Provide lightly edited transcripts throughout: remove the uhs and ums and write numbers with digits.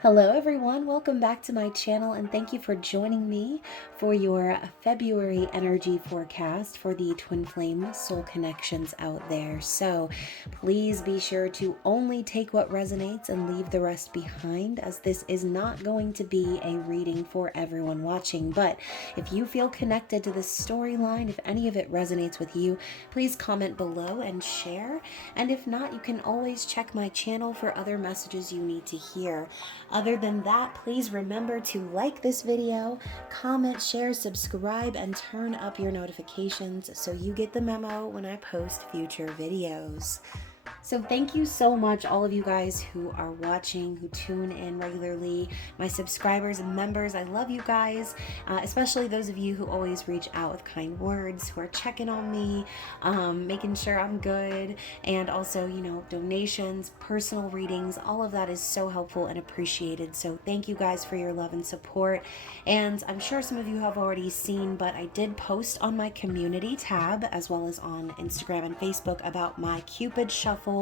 Hello everyone, welcome back to my channel and thank you for joining me for your February energy forecast for the twin flame soul connections out there. So please be sure to only take what resonates and leave the rest behind, as this is not going to be a reading for everyone watching. But if you feel connected to this storyline, if any of it resonates with you, please comment below and share. And if not, you can always check my channel for other messages you need to hear. Other than that, please remember to like this video, comment, share, subscribe, and turn up your notifications so you get the memo when I post future videos. So thank you so much, all of you guys who are watching, who tune in regularly, my subscribers and members. I love you guys, especially those of you who always reach out with kind words, who are checking on me, making sure I'm good, and also, donations, personal readings. All of that is so helpful and appreciated. So thank you guys for your love and support. And I'm sure some of you have already seen, but I did post on my community tab as well as on Instagram and Facebook about my Cupid Shuffle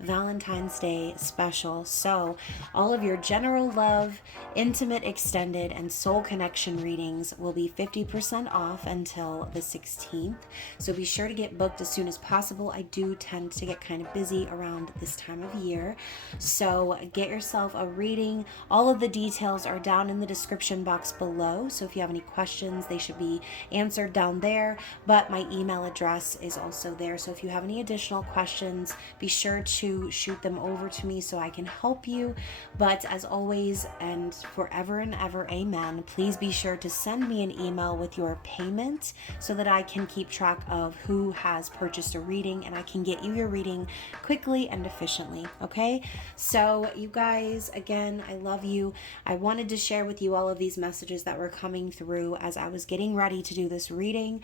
Valentine's Day special. So all of your general love, intimate, extended, and soul connection readings will be 50% off until the 16th. So be sure to get booked as soon as possible. I do tend to get kind of busy around this time of year. So get yourself a reading. All of the details are down in the description box below. So if you have any questions, they should be answered down there. But my email address is also there. So if you have any additional questions, be sure to shoot them over to me so I can help you. But as always, and forever and ever, amen, please be sure to send me an email with your payment so that I can keep track of who has purchased a reading and I can get you your reading quickly and efficiently. Okay? So you guys, again, I love you. I wanted to share with you all of these messages that were coming through as I was getting ready to do this reading.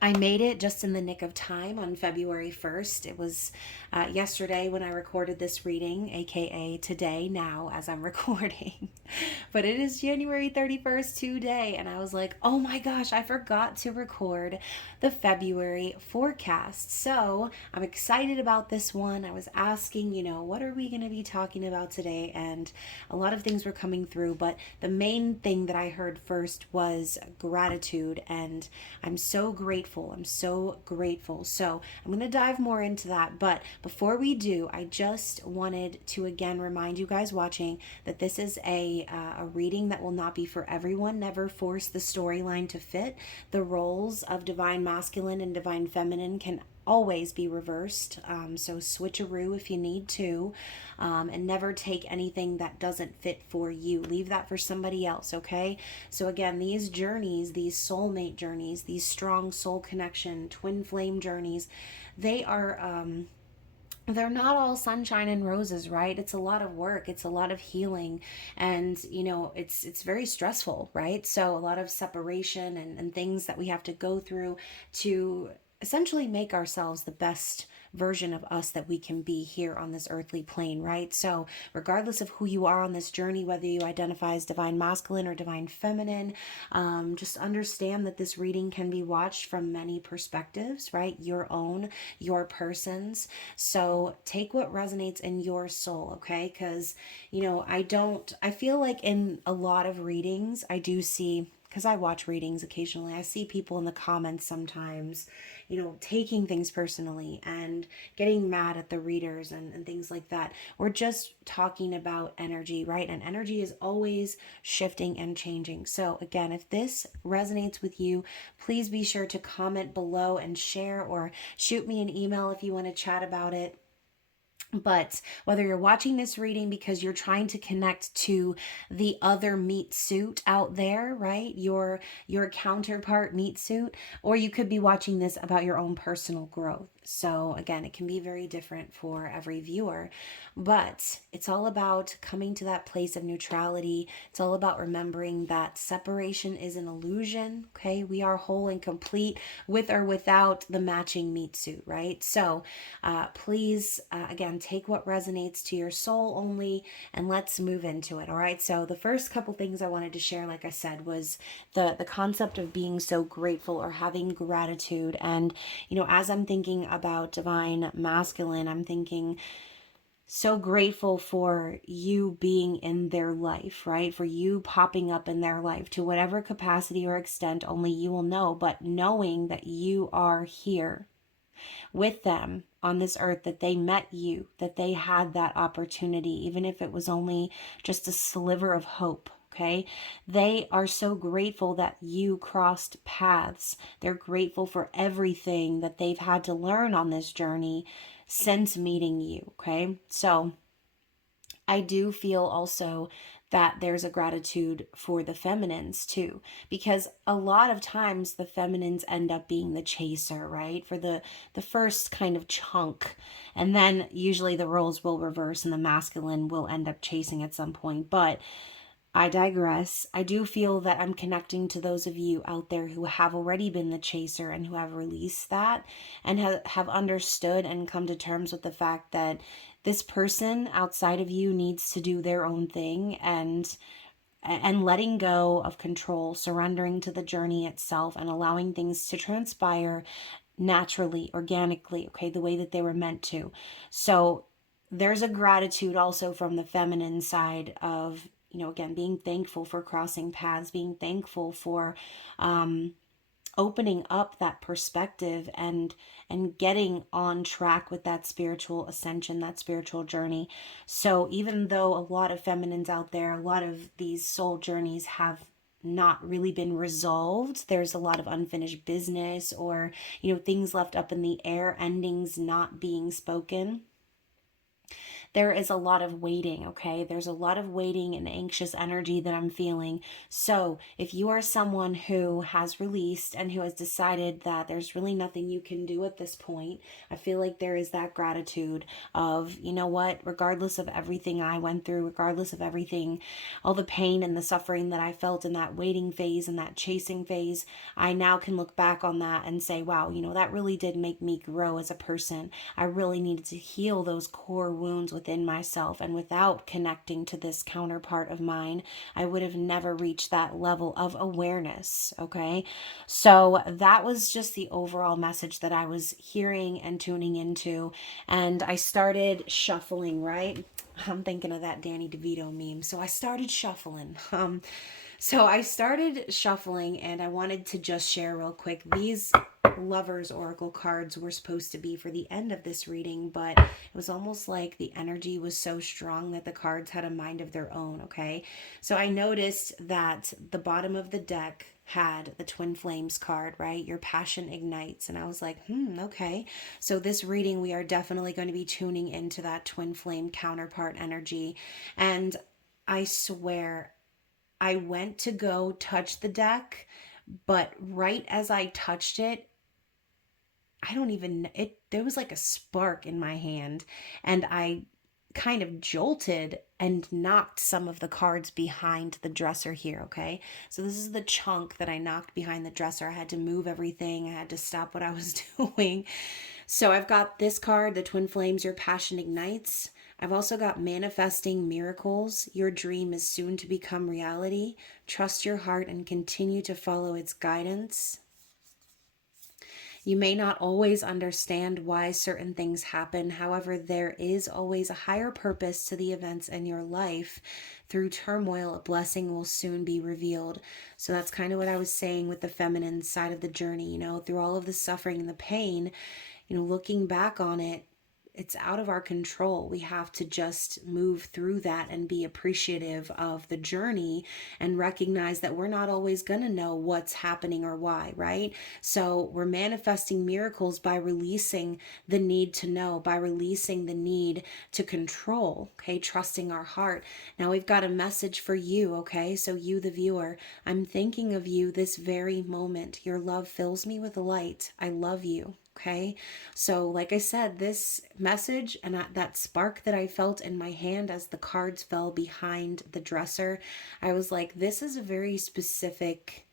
I made it just in the nick of time on February 1st. It was yesterday when I recorded this reading, aka today now as I'm recording. But it is January 31st today, and I was like, oh my gosh, I forgot to record the February forecast. So I'm excited about this one. I was asking, what are we going to be talking about today? And a lot of things were coming through, but the main thing that I heard first was gratitude, and I'm so grateful. I'm so grateful. So I'm going to dive more into that. But before we do, I just wanted to again remind you guys watching that this is a reading that will not be for everyone. Never force the storyline to fit. The roles of divine masculine and divine feminine can always be reversed. So switcheroo if you need to, and never take anything that doesn't fit for you. Leave that for somebody else, okay? So again, these journeys, these soulmate journeys, these strong soul connection, twin flame journeys, they are they're not all sunshine and roses, right? It's a lot of work, it's a lot of healing, and it's very stressful, right? So a lot of separation and things that we have to go through to essentially make ourselves the best version of us that we can be here on this earthly plane, right? So regardless of who you are on this journey, whether you identify as divine masculine or divine feminine, just understand that this reading can be watched from many perspectives, right? Your own, your person's. So take what resonates in your soul, okay? Because I feel like in a lot of readings I do see, because I watch readings occasionally, I see people in the comments sometimes, taking things personally and getting mad at the readers and things like that. We're just talking about energy, right? And energy is always shifting and changing. So again, if this resonates with you, please be sure to comment below and share, or shoot me an email if you want to chat about it. But whether you're watching this reading because you're trying to connect to the other meat suit out there, right? Your counterpart meat suit, or you could be watching this about your own personal growth. So again, it can be very different for every viewer, but it's all about coming to that place of neutrality. It's all about remembering that separation is an illusion, okay? We are whole and complete with or without the matching meat suit, right? So please, again, take what resonates to your soul only, and let's move into it, all right? So the first couple things I wanted to share, like I said, was the concept of being so grateful or having gratitude. And, as I'm thinking about divine masculine, I'm thinking so grateful for you being in their life, right? For you popping up in their life to whatever capacity or extent only you will know, but knowing that you are here with them on this earth, that they met you, that they had that opportunity, even if it was only just a sliver of hope. Okay. They are so grateful that you crossed paths. They're grateful for everything that they've had to learn on this journey since meeting you. Okay. So I do feel also that there's a gratitude for the feminines too, because a lot of times the feminines end up being the chaser, right? For the first kind of chunk. And then usually the roles will reverse and the masculine will end up chasing at some point. But I digress. I do feel that I'm connecting to those of you out there who have already been the chaser and who have released that and have understood and come to terms with the fact that this person outside of you needs to do their own thing, and letting go of control, surrendering to the journey itself, and allowing things to transpire naturally, organically, okay, the way that they were meant to. So there's a gratitude also from the feminine side of, again, being thankful for crossing paths, being thankful for opening up that perspective and getting on track with that spiritual ascension, that spiritual journey. So even though a lot of feminines out there, a lot of these soul journeys have not really been resolved, there's a lot of unfinished business, or things left up in the air, endings not being spoken, there is a lot of waiting, okay? There's a lot of waiting and anxious energy that I'm feeling. So if you are someone who has released and who has decided that there's really nothing you can do at this point, I feel like there is that gratitude of, you know what, regardless of everything I went through, regardless of everything, all the pain and the suffering that I felt in that waiting phase and that chasing phase, I now can look back on that and say, wow, that really did make me grow as a person. I really needed to heal those core wounds within myself, and without connecting to this counterpart of mine, I would have never reached that level of awareness. Okay, so that was just the overall message that I was hearing and tuning into, and I started shuffling, right? I'm thinking of that Danny DeVito meme. So I started shuffling. And I wanted to just share real quick. These Lovers Oracle cards were supposed to be for the end of this reading, but it was almost like the energy was so strong that the cards had a mind of their own, okay? So I noticed that the bottom of the deck had the Twin Flames card, right? Your passion ignites. And I was like, okay. So this reading, we are definitely going to be tuning into that Twin Flame counterpart energy. And I swear, I went to go touch the deck, but right as I touched it, there was like a spark in my hand, and I kind of jolted and knocked some of the cards behind the dresser here, okay? So this is the chunk that I knocked behind the dresser. I had to move everything. I had to stop what I was doing. So I've got this card, the Twin Flames, Your Passion Ignites. I've also got Manifesting Miracles. Your dream is soon to become reality. Trust your heart and continue to follow its guidance. You may not always understand why certain things happen. However, there is always a higher purpose to the events in your life. Through turmoil, a blessing will soon be revealed. So that's kind of what I was saying with the feminine side of the journey, through all of the suffering and the pain, looking back on it, it's out of our control. We have to just move through that and be appreciative of the journey and recognize that we're not always going to know what's happening or why, right? So we're manifesting miracles by releasing the need to know, by releasing the need to control, okay? Trusting our heart. Now we've got a message for you, okay? So you, the viewer, I'm thinking of you this very moment. Your love fills me with light. I love you. Okay, so like I said, this message and that spark that I felt in my hand as the cards fell behind the dresser, I was like, this is a very specific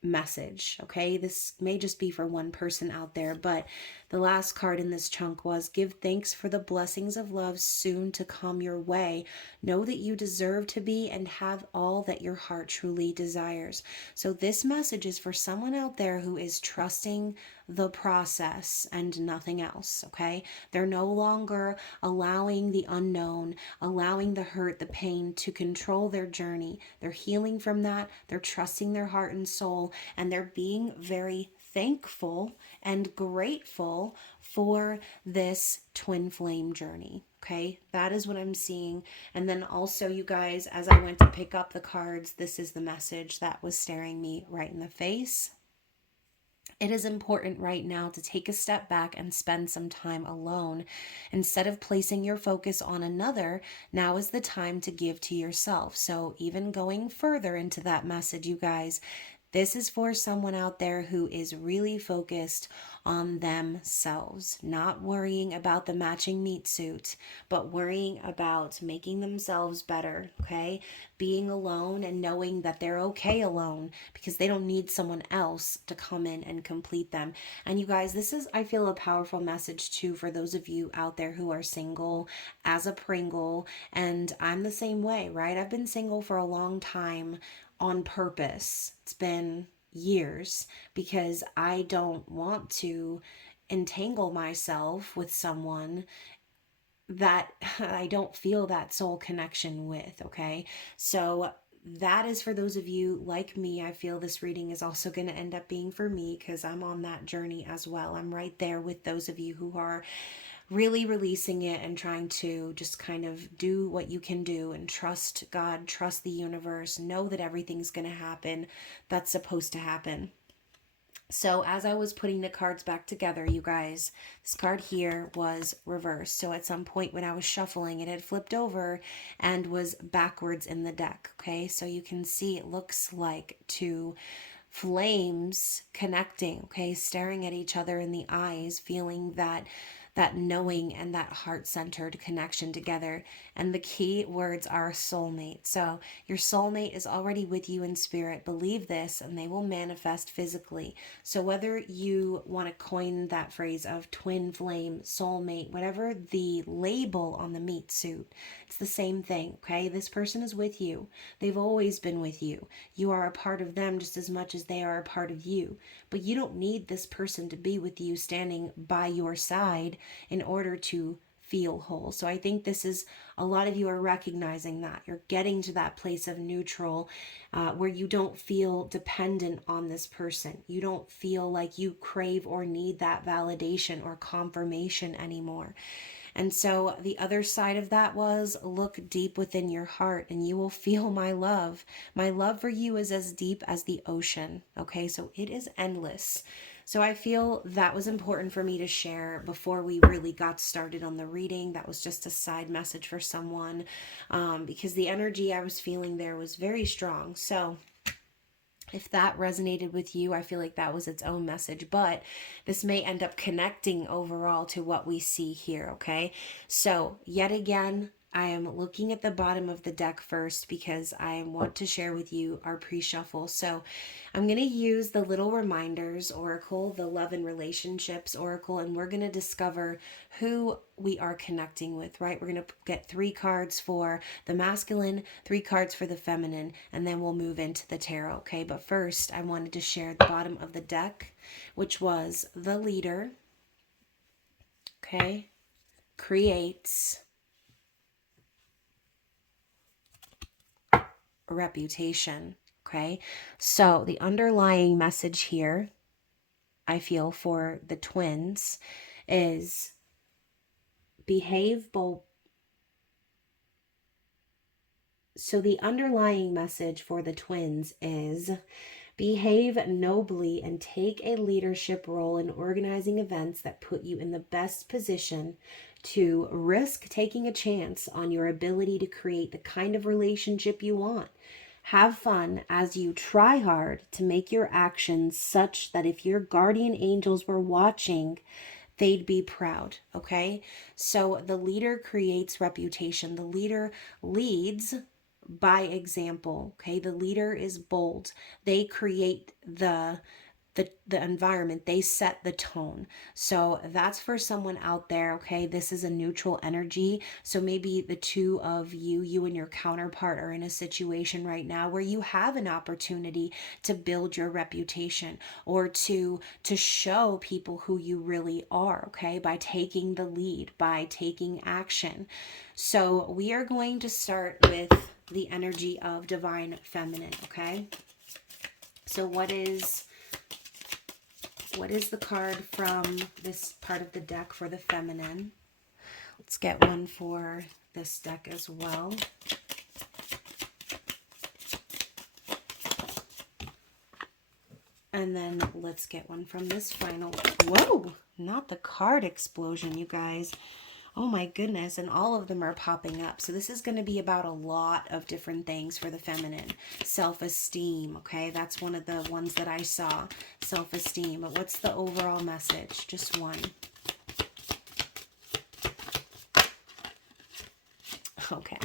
message. Okay, this may just be for one person out there, but The last card in this chunk was give thanks for the blessings of love soon to come your way. Know that you deserve to be and have all that your heart truly desires. So this message is for someone out there who is trusting the process and nothing else, okay? They're no longer allowing the unknown, allowing the hurt, the pain to control their journey. They're healing from that. They're trusting their heart and soul, and they're being very thankful and grateful for this twin flame journey. Okay, that is what I'm seeing. And then also, you guys, as I went to pick up the cards, this is the message that was staring me right in the face. It is important right now to take a step back and spend some time alone. Instead of placing your focus on another, now is the time to give to yourself. So even going further into that message, you guys, this is for someone out there who is really focused on themselves, not worrying about the matching meat suit, but worrying about making themselves better, okay? Being alone and knowing that they're okay alone because they don't need someone else to come in and complete them. And you guys, this is, I feel, a powerful message too for those of you out there who are single as a Pringle. And I'm the same way, right? I've been single for a long time on purpose. It's been years because I don't want to entangle myself with someone that I don't feel that soul connection with, okay? So that is for those of you like me. I feel this reading is also going to end up being for me because I'm on that journey as well. I'm right there with those of you who are really releasing it and trying to just kind of do what you can do and trust God, trust the universe, know that everything's going to happen that's supposed to happen. So as I was putting the cards back together, you guys, this card here was reversed. So at some point when I was shuffling, it had flipped over and was backwards in the deck. Okay, so you can see it looks like two flames connecting, okay, staring at each other in the eyes, feeling that knowing and that heart-centered connection together. And the key words are soulmate. So your soulmate is already with you in spirit. Believe this and they will manifest physically. So whether you want to coin that phrase of twin flame, soulmate, whatever the label on the meat suit, it's the same thing, okay? This person is with you. They've always been with you. You are a part of them just as much as they are a part of you. But you don't need this person to be with you, standing by your side in order to feel whole. So I think this is, a lot of you are recognizing that. You're getting to that place of neutral where you don't feel dependent on this person. You don't feel like you crave or need that validation or confirmation anymore. And so the other side of that was look deep within your heart and you will feel my love. My love for you is as deep as the ocean. Okay, so it is endless. So I feel that was important for me to share before we really got started on the reading. That was just a side message for someone because the energy I was feeling there was very strong. So if that resonated with you, I feel like that was its own message, but this may end up connecting overall to what we see here, okay? So yet again, I am looking at the bottom of the deck first because I want to share with you our pre-shuffle. So I'm going to use the Little Reminders Oracle, the Love and Relationships Oracle, and we're going to discover who we are connecting with, right? We're going to get 3 cards for the masculine, 3 cards for the feminine, and then we'll move into the tarot, okay? But first, I wanted to share the bottom of the deck, which was the leader, okay? Creates reputation, okay? So the underlying message here, I feel, for the twins is behave bold. So the underlying message for the twins is behave nobly and take a leadership role in organizing events that put you in the best position to risk taking a chance on your ability to create the kind of relationship you want. Have fun as you try hard to make your actions such that if your guardian angels were watching, they'd be proud, okay? So the leader creates reputation. The leader leads by example, okay? The leader is bold. They create the the environment. They set the tone. So that's for someone out there, okay? This is a neutral energy. So maybe the two of you, you and your counterpart, are in a situation right now where you have an opportunity to build your reputation, or to show people who you really are, okay? By taking the lead, by taking action. So we are going to start with the energy of divine feminine, okay? So what is the card from this part of the deck for the feminine? Let's get one for this deck as well. And then let's get one from this final. Whoa, not the card explosion, you guys. Oh my goodness, and all of them are popping up. So this is going to be about a lot of different things for the feminine. Self-esteem, okay? That's one of the ones that I saw, self-esteem. But what's the overall message? Just one. Okay,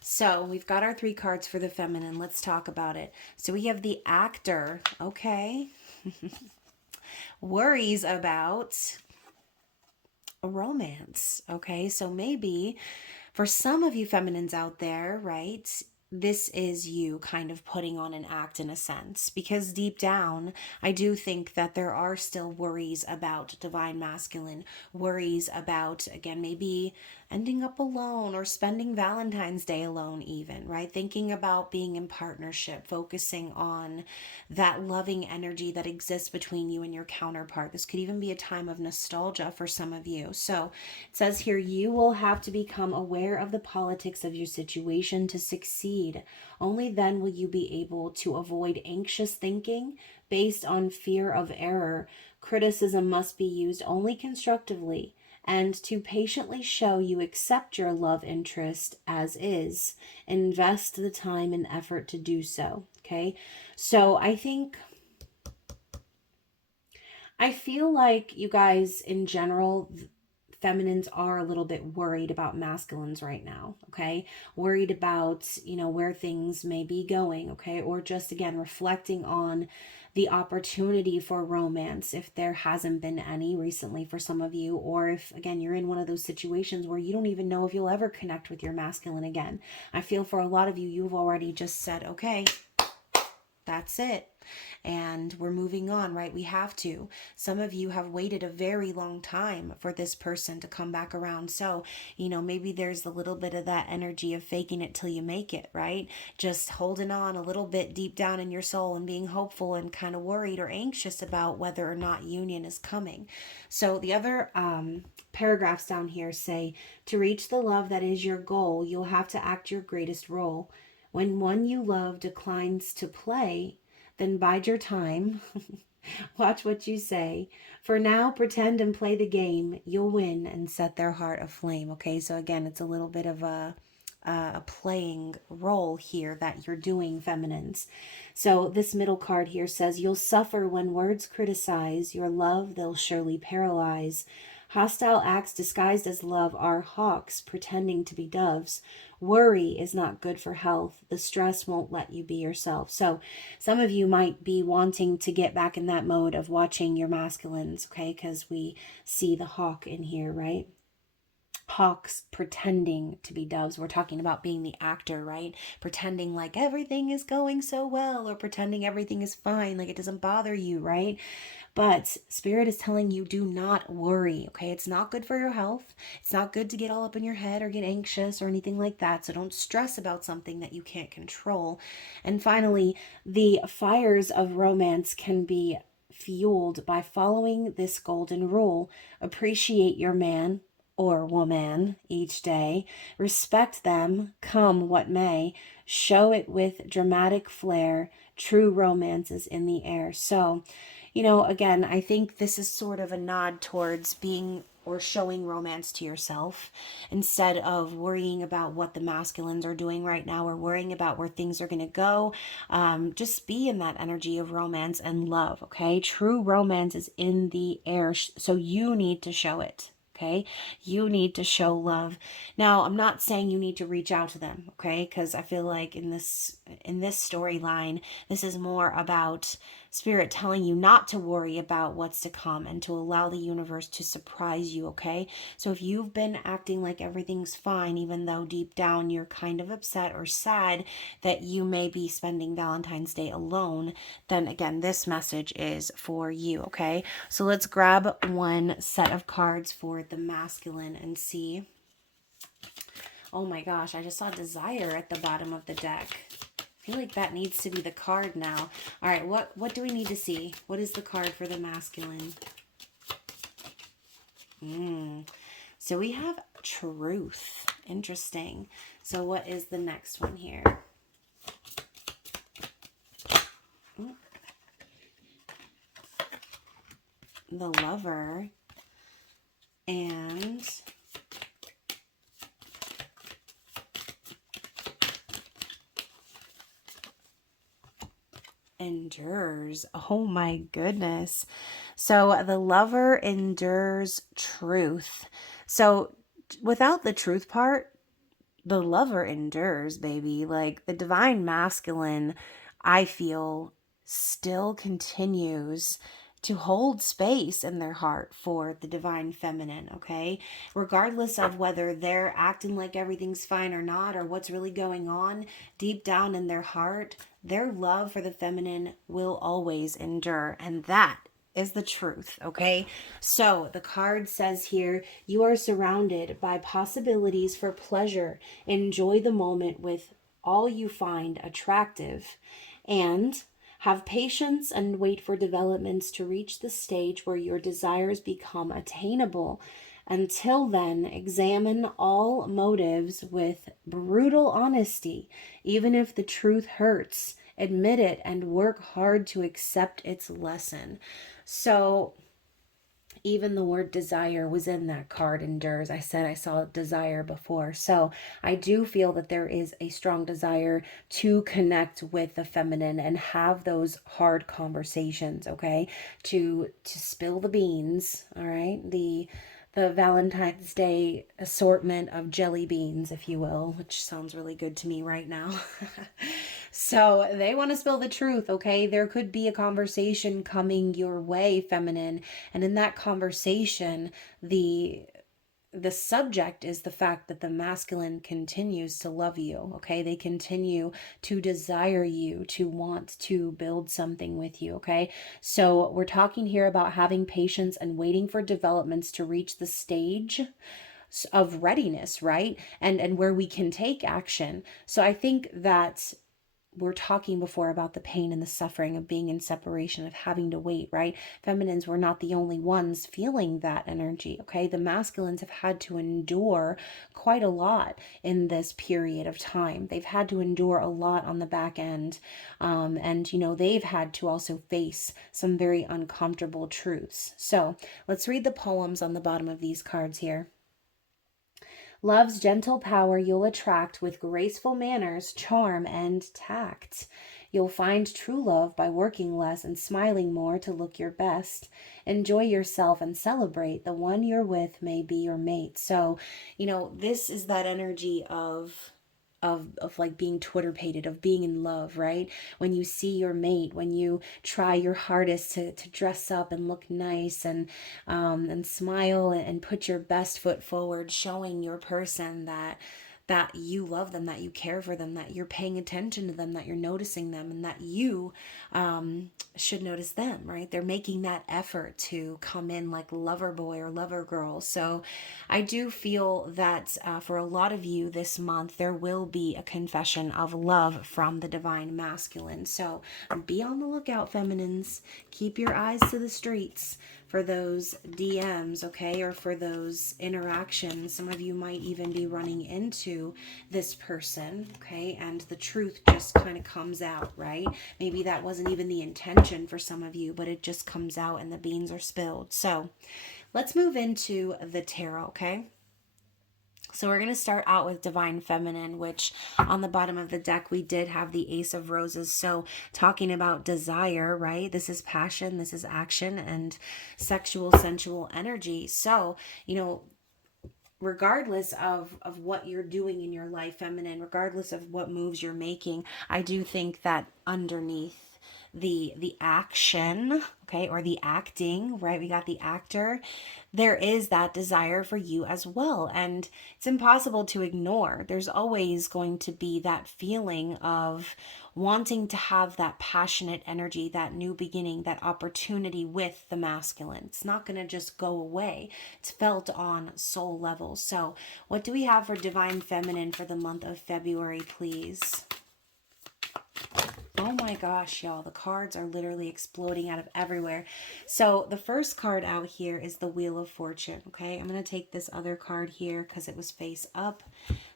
so we've got our 3 cards for the feminine. Let's talk about it. So we have the Actor, okay? Worries about a romance, okay? So maybe for some of you feminines out there, right, this is you kind of putting on an act in a sense, because deep down, I do think that there are still worries about divine masculine, worries about, again, maybe ending up alone or spending Valentine's Day alone even, right? Thinking about being in partnership, focusing on that loving energy that exists between you and your counterpart. This could even be a time of nostalgia for some of you. So it says here, you will have to become aware of the politics of your situation to succeed. Only then will you be able to avoid anxious thinking based on fear of error. Criticism must be used only constructively, and to patiently show you accept your love interest as is. Invest the time and effort to do so, okay? So I feel like you guys in general, feminines are a little bit worried about masculines right now, okay? Worried about, where things may be going, okay? Or just, again, reflecting on the opportunity for romance if there hasn't been any recently for some of you, or if, again, you're in one of those situations where you don't even know if you'll ever connect with your masculine again. I feel for a lot of you, you've already just said, okay, that's it. And we're moving on, right? We have to. Some of you have waited a very long time for this person to come back around. So, maybe there's a little bit of that energy of faking it till you make it, right? Just holding on a little bit deep down in your soul and being hopeful and kind of worried or anxious about whether or not union is coming. So the other paragraphs down here say, to reach the love that is your goal, you'll have to act your greatest role. When one you love declines to play, then bide your time. Watch what you say. For now, pretend and play the game. You'll win and set their heart aflame. Okay, so again, it's a little bit of a playing role here that you're doing, feminines. So this middle card here says, you'll suffer when words criticize. Your love they'll surely paralyze. Hostile acts disguised as love are hawks pretending to be doves. Worry is not good for health. The stress won't let you be yourself. So some of you might be wanting to get back in that mode of watching your masculines, okay? Because we see the hawk in here, right? Hawks pretending to be doves. We're talking about being the actor, right? Pretending like everything is going so well, or pretending everything is fine, like it doesn't bother you, right? But Spirit is telling you, do not worry, okay? It's not good for your health. It's not good to get all up in your head or get anxious or anything like that. So don't stress about something that you can't control. And finally, the fires of romance can be fueled by following this golden rule. Appreciate your man or woman each day. Respect them, come what may. Show it with dramatic flair. True romance is in the air. So, again, I think this is sort of a nod towards being or showing romance to yourself instead of worrying about what the masculines are doing right now or worrying about where things are going to go. Just be in that energy of romance and love, okay? True romance is in the air, so you need to show it. okay? You need to show love. Now, I'm not saying you need to reach out to them, okay? Because I feel like in this storyline, this is more about Spirit telling you not to worry about what's to come and to allow the universe to surprise you, okay? So if you've been acting like everything's fine, even though deep down you're kind of upset or sad that you may be spending Valentine's Day alone, then again, this message is for you, okay? So let's grab one set of cards for the masculine and see. Oh my gosh, I just saw desire at the bottom of the deck. I feel like that needs to be the card now. All right, what do we need to see? What is the card for the masculine? So we have truth. Interesting. So what is the next one here? The Lover and endures. Oh my goodness. So the Lover endures truth. So without the truth part, the Lover endures, baby. Like the divine masculine, I feel, still continues to hold space in their heart for the divine feminine, okay? Regardless of whether they're acting like everything's fine or not, or what's really going on, deep down in their heart, their love for the feminine will always endure. And that is the truth, okay? So the card says here, you are surrounded by possibilities for pleasure. Enjoy the moment with all you find attractive, and have patience and wait for developments to reach the stage where your desires become attainable. Until then, examine all motives with brutal honesty. Even if the truth hurts, admit it and work hard to accept its lesson. So even the word desire was in that card, endures. I said I saw desire before. So I do feel that there is a strong desire to connect with the feminine and have those hard conversations, okay? To spill the beans, all right? The Valentine's Day assortment of jelly beans, if you will, which sounds really good to me right now. So they want to spill the truth, okay? There could be a conversation coming your way, feminine. And in that conversation, the subject is the fact that the masculine continues to love you, okay? They continue to desire you, to want to build something with you, okay? So we're talking here about having patience and waiting for developments to reach the stage of readiness, right? And where we can take action. So I think that we're talking before about the pain and the suffering of being in separation, of having to wait, right? Feminines were not the only ones feeling that energy, okay? The masculines have had to endure quite a lot in this period of time. They've had to endure a lot on the back end. And, you know, they've had to also face some very uncomfortable truths. So let's read the poems on the bottom of these cards here. Love's gentle power you'll attract with graceful manners, charm, and tact. You'll find true love by working less and smiling more to look your best. Enjoy yourself and celebrate. The one you're with may be your mate. So, you know, this is that energy of like being Twitter-pated, of being in love, right? When you see your mate, when you try your hardest to dress up and look nice and smile and put your best foot forward, showing your person that you love them, that you care for them, that you're paying attention to them, that you're noticing them, and that you should notice them, right? They're making that effort to come in like lover boy or lover girl. So I do feel that for a lot of you this month, there will be a confession of love from the divine masculine. So be on the lookout, feminines. Keep your eyes to the streets for those DMs, okay, or for those interactions. Some of you might even be running into this person, okay, and the truth just kind of comes out, right? Maybe that wasn't even the intention for some of you, but it just comes out and the beans are spilled. So let's move into the tarot, okay? So we're going to start out with Divine Feminine, which on the bottom of the deck, we did have the Ace of Roses. So talking about desire, right? This is passion, this is action, and sexual, sensual energy. So, you know, regardless of what you're doing in your life, feminine, regardless of what moves you're making, I do think that underneath the action, okay, or the acting, right, we got the actor, there is that desire for you as well, and it's impossible to ignore. There's always going to be that feeling of wanting to have that passionate energy, that new beginning, that opportunity with the masculine. It's not going to just go away. It's felt on soul level. So what do we have for Divine Feminine for the month of February, please? Oh my gosh, y'all, the cards are literally exploding out of everywhere. So the first card out here is the Wheel of Fortune, okay? I'm going to take this other card here because it was face up.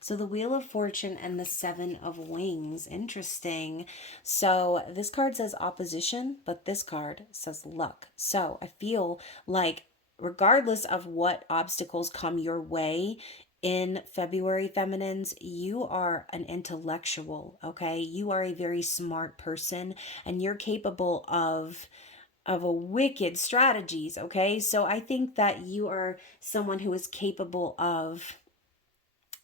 So the Wheel of Fortune and the Seven of Wings. Interesting. So this card says opposition, but this card says luck. So I feel like regardless of what obstacles come your way, in February, feminines, you are an intellectual, okay? You are a very smart person, and you're capable of a wicked strategies, okay? So I think that you are someone who is capable of,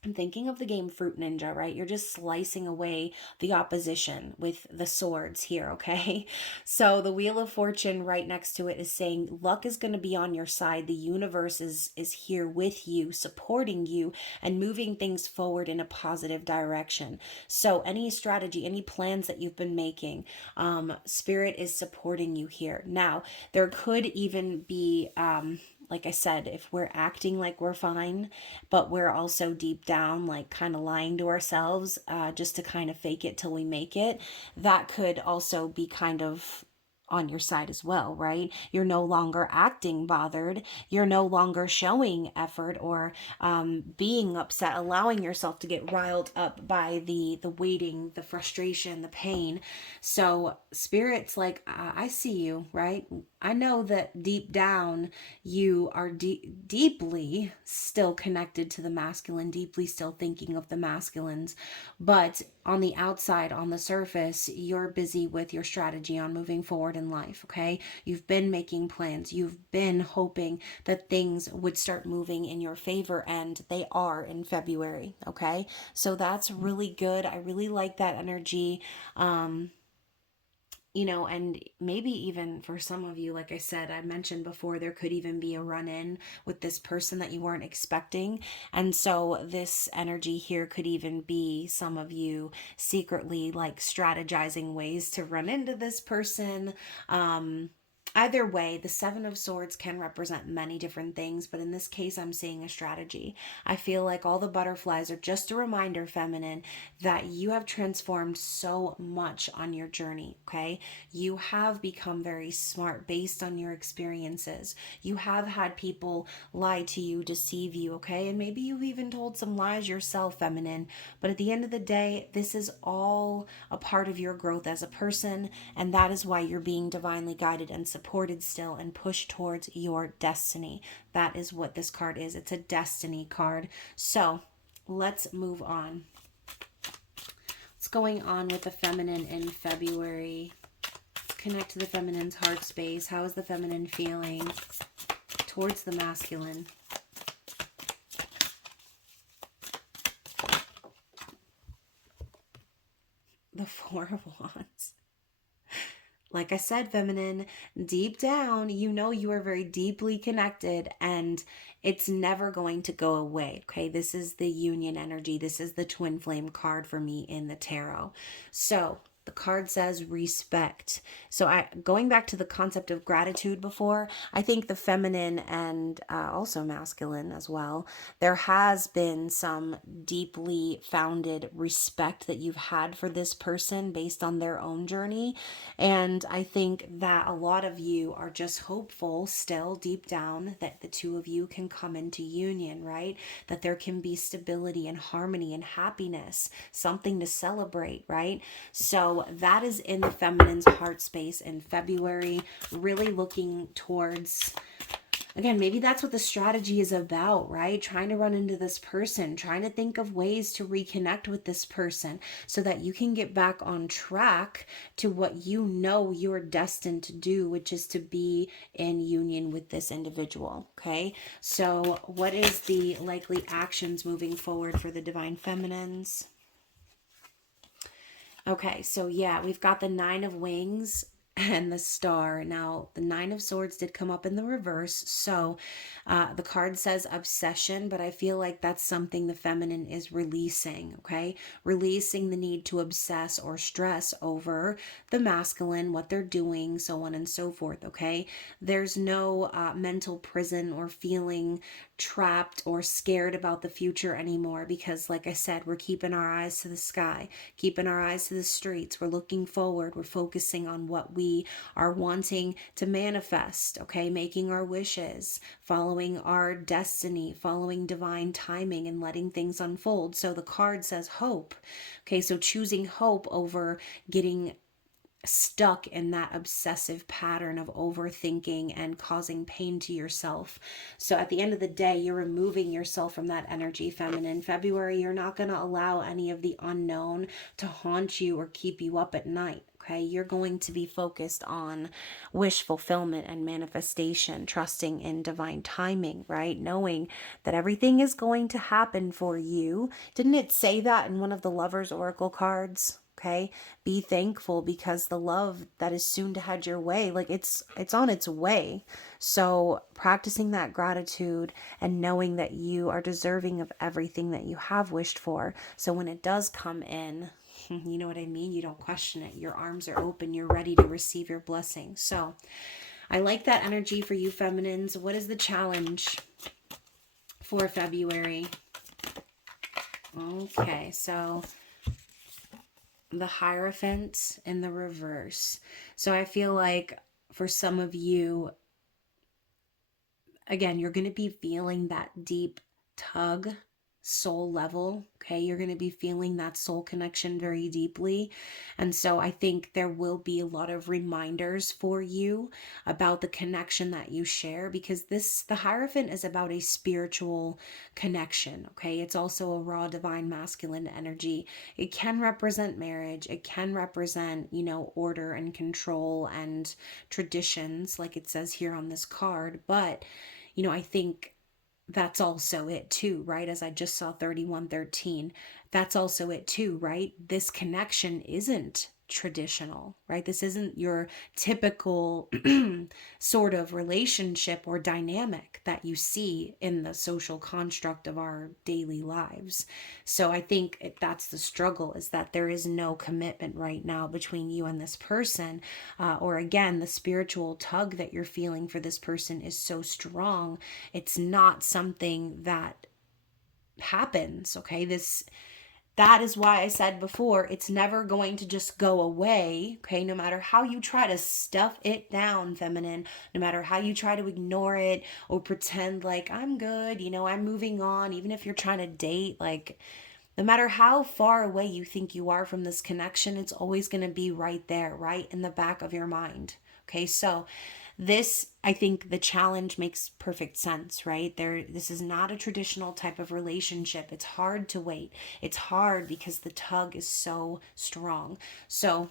I'm thinking of the game Fruit Ninja, right? You're just slicing away the opposition with the swords here, okay? So the Wheel of Fortune right next to it is saying luck is going to be on your side. The universe is here with you, supporting you, and moving things forward in a positive direction. So any strategy, any plans that you've been making, Spirit is supporting you here. Now, there could even be, like I said, if we're acting like we're fine, but we're also deep down, like kind of lying to ourselves, just to kind of fake it till we make it, that could also be kind of on your side as well, right? You're no longer acting bothered. You're no longer showing effort or being upset, allowing yourself to get riled up by the waiting, the frustration, the pain. So Spirit's like, I see you, right? I know that deep down you are deeply still connected to the masculine, deeply still thinking of the masculines, but on the outside, on the surface, you're busy with your strategy on moving forward in life, okay? You've been making plans. You've been hoping that things would start moving in your favor, and they are in February, okay? So that's really good. I really like that energy. You know, and maybe even for some of you, like I said, I mentioned before, there could even be a run in with this person that you weren't expecting. And so this energy here could even be some of you secretly like strategizing ways to run into this person. Either way, the Seven of Swords can represent many different things, but in this case, I'm seeing a strategy. I feel like all the butterflies are just a reminder, feminine, that you have transformed so much on your journey, okay? You have become very smart based on your experiences. You have had people lie to you, deceive you, okay? And maybe you've even told some lies yourself, feminine, but at the end of the day, this is all a part of your growth as a person, and that is why you're being divinely guided and supported still and pushed towards your destiny. That is what this card is. It's a destiny card. So let's move on. What's going on with the feminine in February? Connect to the feminine's heart space. How is the feminine feeling towards the masculine? The Four of Wands. Like I said, feminine, deep down, you know you are very deeply connected, and it's never going to go away, okay? This is the union energy. This is the twin flame card for me in the tarot. So the card says respect. So going back to the concept of gratitude before, I think the feminine and also masculine as well, there has been some deeply founded respect that you've had for this person based on their own journey. And I think that a lot of you are just hopeful still deep down that the two of you can come into union, right? That there can be stability and harmony and happiness, something to celebrate, right? So that is in the feminine's heart space in February, really looking towards Again, maybe that's what the strategy is about, right? Trying to run into this person, trying to think of ways to reconnect with this person so that you can get back on track to what you know you're destined to do, which is to be in union with this individual, okay? So what is the likely actions moving forward for the Divine Feminines? Okay, so yeah, we've got the Nine of Wings and the Star. Now, the Nine of Swords did come up in the reverse. So the card says obsession, but I feel like that's something the feminine is releasing, okay? Releasing the need to obsess or stress over the masculine, what they're doing, so on and so forth, okay? There's no mental prison or feeling trapped or scared about the future anymore because, like I said, we're keeping our eyes to the sky, keeping our eyes to the streets. We're looking forward. We're focusing on what we are wanting to manifest, okay? Making our wishes, following our destiny, following divine timing, and letting things unfold. So the card says hope. Okay, so choosing hope over getting stuck in that obsessive pattern of overthinking and causing pain to yourself. So at the end of the day, you're removing yourself from that energy, feminine. February, you're not going to allow any of the unknown to haunt you or keep you up at night. Okay, you're going to be focused on wish fulfillment and manifestation, trusting in divine timing, right? Knowing that everything is going to happen for you. Didn't it say that in one of the Lovers Oracle cards? Okay, be thankful because the love that is soon to head your way, like it's on its way. So practicing that gratitude and knowing that you are deserving of everything that you have wished for. So when it does come in, you know what I mean? You don't question it. Your arms are open. You're ready to receive your blessing. So I like that energy for you feminines. What is the challenge for February? Okay, so the Hierophant in the reverse. So I feel like for some of you, again, you're going to be feeling that deep tug, soul level. Okay, you're going to be feeling that soul connection very deeply. And so I think there will be a lot of reminders for you about the connection that you share, because the Hierophant is about a spiritual connection. Okay, it's also a raw divine masculine energy. It can represent marriage. It can represent, order and control and traditions, like it says here on this card. But I think that's also it too, right? As I just saw 3113, that's also it too, right? This connection isn't traditional, right? This isn't your typical sort of relationship or dynamic that you see in the social construct of our daily lives. So I think that's the struggle, is that there is no commitment right now between you and this person, or again, the spiritual tug that you're feeling for this person is so strong. It's not something that happens, okay? That is why I said before, it's never going to just go away, okay? No matter how you try to stuff it down, feminine, no matter how you try to ignore it or pretend like I'm good, I'm moving on, even if you're trying to date, like no matter how far away you think you are from this connection, it's always going to be right there, right in the back of your mind. Okay, so I think the challenge makes perfect sense, right? This is not a traditional type of relationship. It's hard to wait. It's hard because the tug is so strong. So,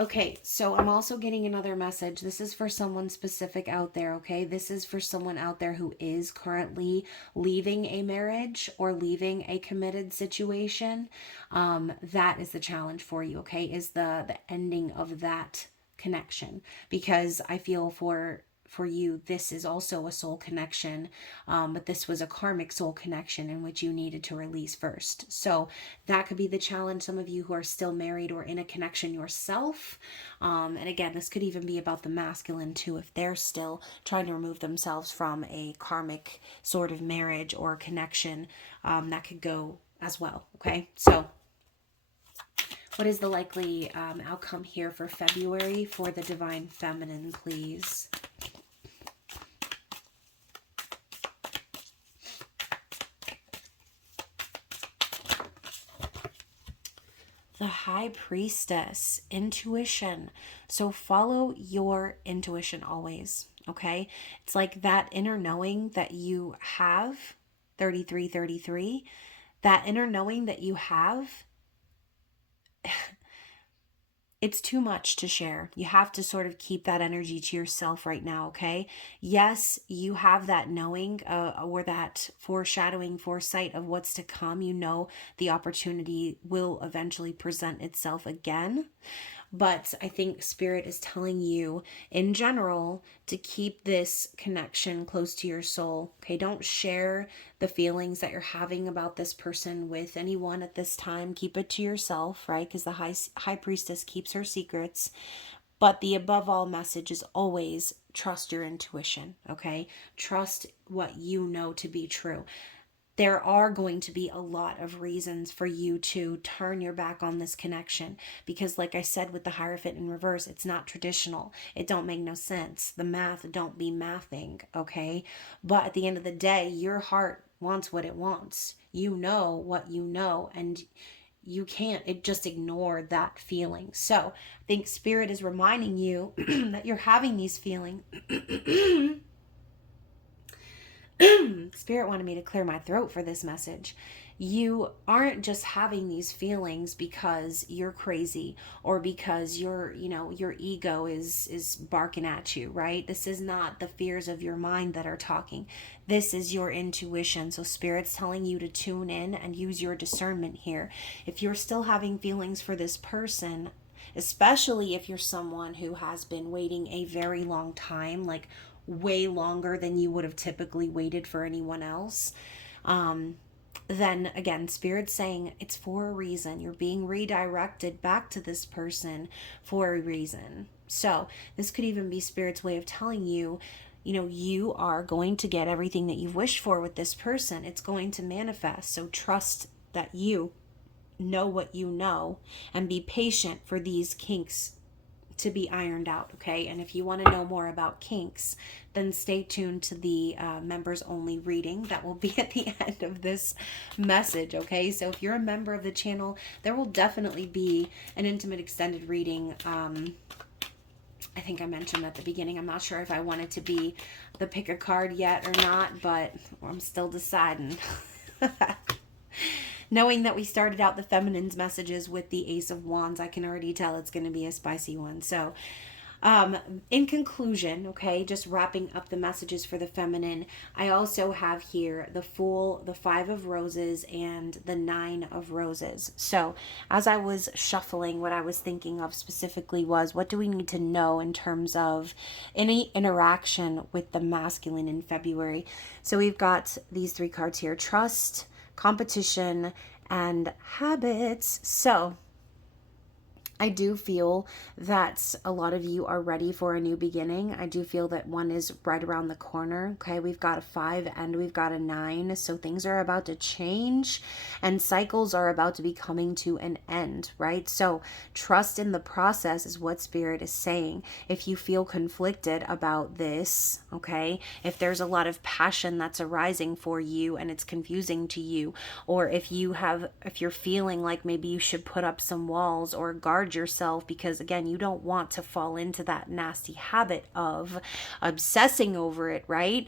okay, so I'm also getting another message. This is for someone specific out there, okay? This is for someone out there who is currently leaving a marriage or leaving a committed situation. That is the challenge for you, okay? Is the ending of that connection. Because I feel for you, this is also a soul connection, but this was a karmic soul connection in which you needed to release first. So that could be the challenge. Some of you who are still married or in a connection yourself, and again, this could even be about the masculine too, if they're still trying to remove themselves from a karmic sort of marriage or connection, that could go as well. Okay, so what is the likely outcome here for February for the Divine Feminine, please? the High Priestess, intuition. So follow your intuition always, okay? It's like that inner knowing that you have, 3333, that inner knowing that you have, it's too much to share. You have to sort of keep that energy to yourself right now, okay? Yes, you have that knowing or that foreshadowing, foresight of what's to come. You know the opportunity will eventually present itself again. But I think Spirit is telling you in general to keep this connection close to your soul. Okay, don't share the feelings that you're having about this person with anyone at this time. Keep it to yourself, right? Because the high priestess keeps her secrets. But the above all message is always trust your intuition, okay? Trust what you know to be true. There are going to be a lot of reasons for you to turn your back on this connection because, like I said, with the Hierophant in reverse, it's not traditional. It don't make no sense. The math don't be mathing, okay? But at the end of the day, your heart wants what it wants. You know what you know, and you can't just ignore that feeling. So I think Spirit is reminding you that you're having these feelings. Spirit wanted me to clear my throat for this message. You aren't just having these feelings because you're crazy or because your ego is barking at you, right? This is not the fears of your mind that are talking. This is your intuition. So Spirit's telling you to tune in and use your discernment here. If you're still having feelings for this person, especially if you're someone who has been waiting a very long time, like way longer than you would have typically waited for anyone else, then again, Spirit's saying it's for a reason. You're being redirected back to this person for a reason. So this could even be Spirit's way of telling you, you are going to get everything that you've wished for with this person. It's going to manifest. So trust that you know what you know and be patient for these kinks to be ironed out, okay? And if you want to know more about kinks, then stay tuned to the members only reading that will be at the end of this message, okay? So if you're a member of the channel, there will definitely be an intimate extended reading. I think I mentioned at the beginning, I'm not sure if I want it to be the pick a card yet or not, but I'm still deciding. Knowing that we started out the feminine's messages with the Ace of Wands, I can already tell it's going to be a spicy one. So, in conclusion, okay, just wrapping up the messages for the feminine, I also have here the Fool, the Five of Roses, and the Nine of Roses. So, as I was shuffling, what I was thinking of specifically was, what do we need to know in terms of any interaction with the masculine in February? So, we've got these three cards here: trust, competition, and habits. So I do feel that a lot of you are ready for a new beginning. I do feel that one is right around the corner. Okay, we've got a 5 and we've got a 9. So things are about to change and cycles are about to be coming to an end, right? So trust in the process is what Spirit is saying. If you feel conflicted about this, okay, if there's a lot of passion that's arising for you and it's confusing to you, or if you're feeling like maybe you should put up some walls or guard yourself because, again, you don't want to fall into that nasty habit of obsessing over it, right?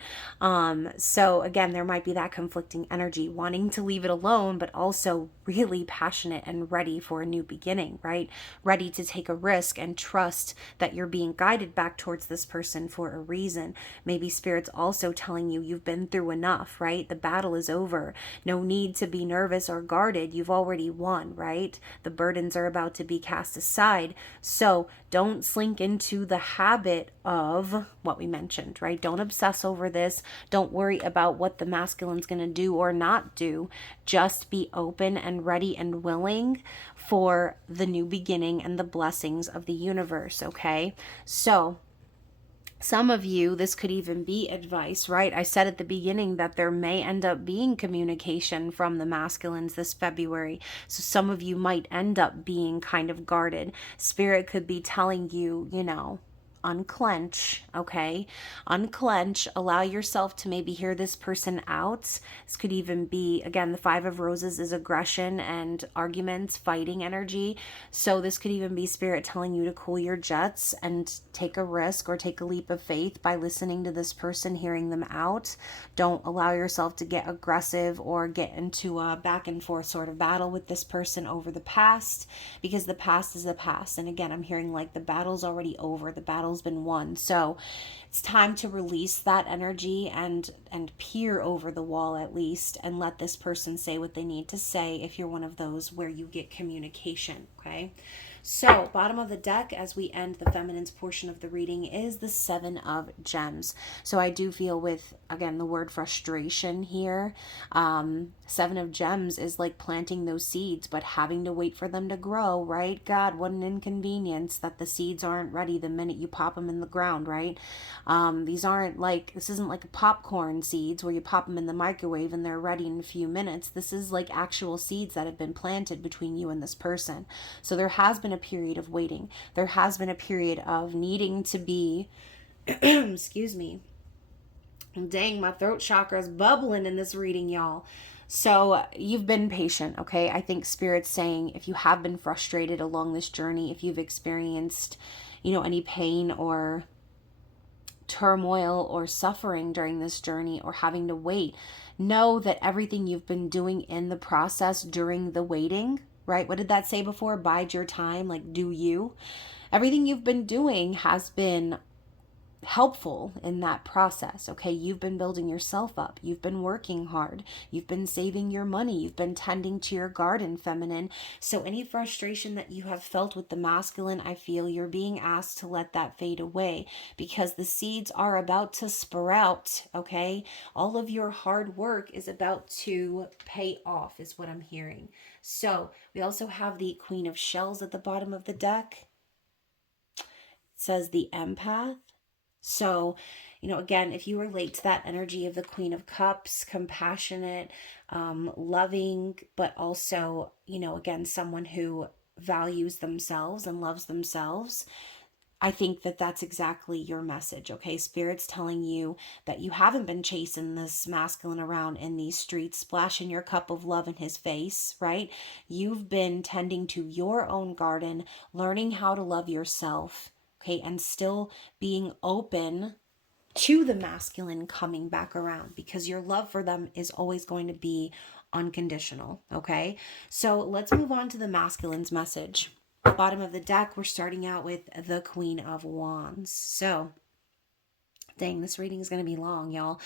So again, there might be that conflicting energy, wanting to leave it alone, but also really passionate and ready for a new beginning, right? Ready to take a risk and trust that you're being guided back towards this person for a reason. Maybe Spirit's also telling you you've been through enough, right? The battle is over. No need to be nervous or guarded. You've already won, right? The burdens are about to be cast aside. So don't slink into the habit of what we mentioned, right? Don't obsess over this. Don't worry about what the masculine's going to do or not do. Just be open and ready and willing for the new beginning and the blessings of the universe, okay? So some of you, this could even be advice, right? I said at the beginning that there may end up being communication from the masculines this February. So some of you might end up being kind of guarded. Spirit could be telling you, unclench, okay? Unclench, allow yourself to maybe hear this person out. This could even be, again, the Five of Roses is aggression and arguments, fighting energy. So this could even be Spirit telling you to cool your jets and take a risk or take a leap of faith by listening to this person, hearing them out. Don't allow yourself to get aggressive or get into a back and forth sort of battle with this person over the past, because the past is the past. And again, I'm hearing like the battle's already over. The battle's been won. So it's time to release that energy and peer over the wall at least, and let this person say what they need to say if you're one of those where you get communication, okay? So, bottom of the deck as we end the feminine's portion of the reading is the Seven of Gems. So I do feel with, again, the word frustration here. Seven of Gems is like planting those seeds, but having to wait for them to grow, right? God, what an inconvenience that the seeds aren't ready the minute you pop them in the ground, right? This isn't like a popcorn seeds where you pop them in the microwave and they're ready in a few minutes. This is like actual seeds that have been planted between you and this person. So there has been a period of waiting. There has been a period of needing to be, excuse me. Dang, my throat chakra is bubbling in this reading, y'all. So you've been patient, okay? I think Spirit's saying if you have been frustrated along this journey, if you've experienced, any pain or turmoil or suffering during this journey or having to wait, know that everything you've been doing in the process during the waiting, right? What did that say before? Bide your time, like do you. Everything you've been doing has been helpful in that process, okay? You've been building yourself up. You've been working hard. You've been saving your money. You've been tending to your garden, feminine. So any frustration that you have felt with the masculine, I feel you're being asked to let that fade away, because the seeds are about to sprout, okay? All of your hard work is about to pay off, is what I'm hearing. So we also have the Queen of Shells at the bottom of the deck. It says the Empath. So, again, if you relate to that energy of the Queen of Cups, compassionate, loving, but also, again, someone who values themselves and loves themselves, I think that that's exactly your message, okay? Spirit's telling you that you haven't been chasing this masculine around in these streets, splashing your cup of love in his face, right? You've been tending to your own garden, learning how to love yourself, okay? And still being open to the masculine coming back around, because your love for them is always going to be unconditional, okay? So let's move on to the masculine's message. Bottom of the deck, we're starting out with the Queen of Wands. So, dang, this reading is going to be long, y'all.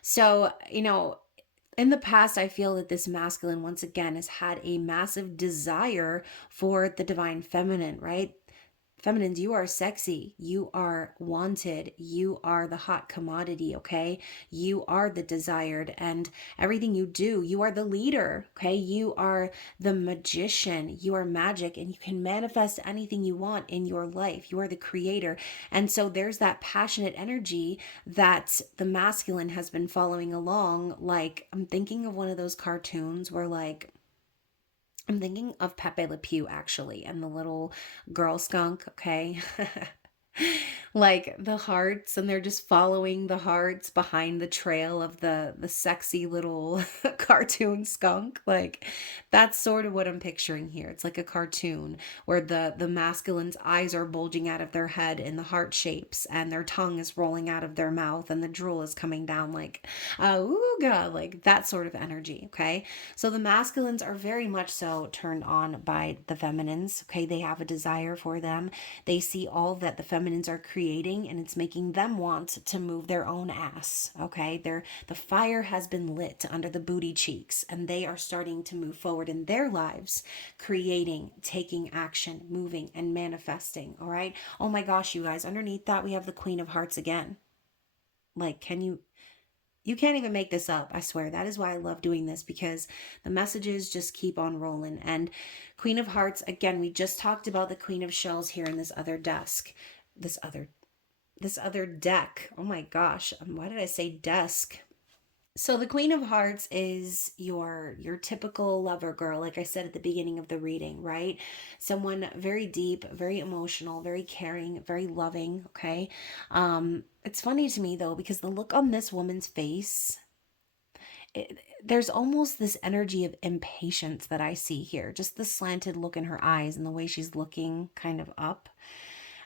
So, in the past, I feel that this masculine, once again, has had a massive desire for the divine feminine, right? Feminines, you are sexy. You are wanted. You are the hot commodity, okay? You are the desired, and everything you do, you are the leader, okay? You are the magician. You are magic, and you can manifest anything you want in your life. You are the creator. And so there's that passionate energy that the masculine has been following along. Like, I'm thinking of one of those cartoons where, like, I'm thinking of Pepe Le Pew, actually, and the little girl skunk, okay? Like the hearts, and they're just following the hearts behind the trail of the sexy little cartoon skunk. Like, that's sort of what I'm picturing here. It's like a cartoon where the masculine's eyes are bulging out of their head in the heart shapes, and their tongue is rolling out of their mouth, and the drool is coming down like, ooga, like that sort of energy, okay? So the masculines are very much so turned on by the feminines, okay? They have a desire for them. They see all that the feminines are creating, and it's making them want to move their own ass, okay? The fire has been lit under the booty cheeks, and they are starting to move forward in their lives, creating, taking action, moving, and manifesting, all right? Oh my gosh, you guys, underneath that, we have the Queen of Hearts again. Like, you can't even make this up. I swear. That is why I love doing this, because the messages just keep on rolling. And Queen of Hearts, again, we just talked about the Queen of Shells here in this other desk. This other deck. Oh my gosh. Why did I say desk? So the Queen of Hearts is your typical lover girl, like I said at the beginning of the reading, right? Someone very deep, very emotional, very caring, very loving, okay? It's funny to me though because the look on this woman's face, there's almost this energy of impatience that I see here. Just the slanted look in her eyes and the way she's looking kind of up.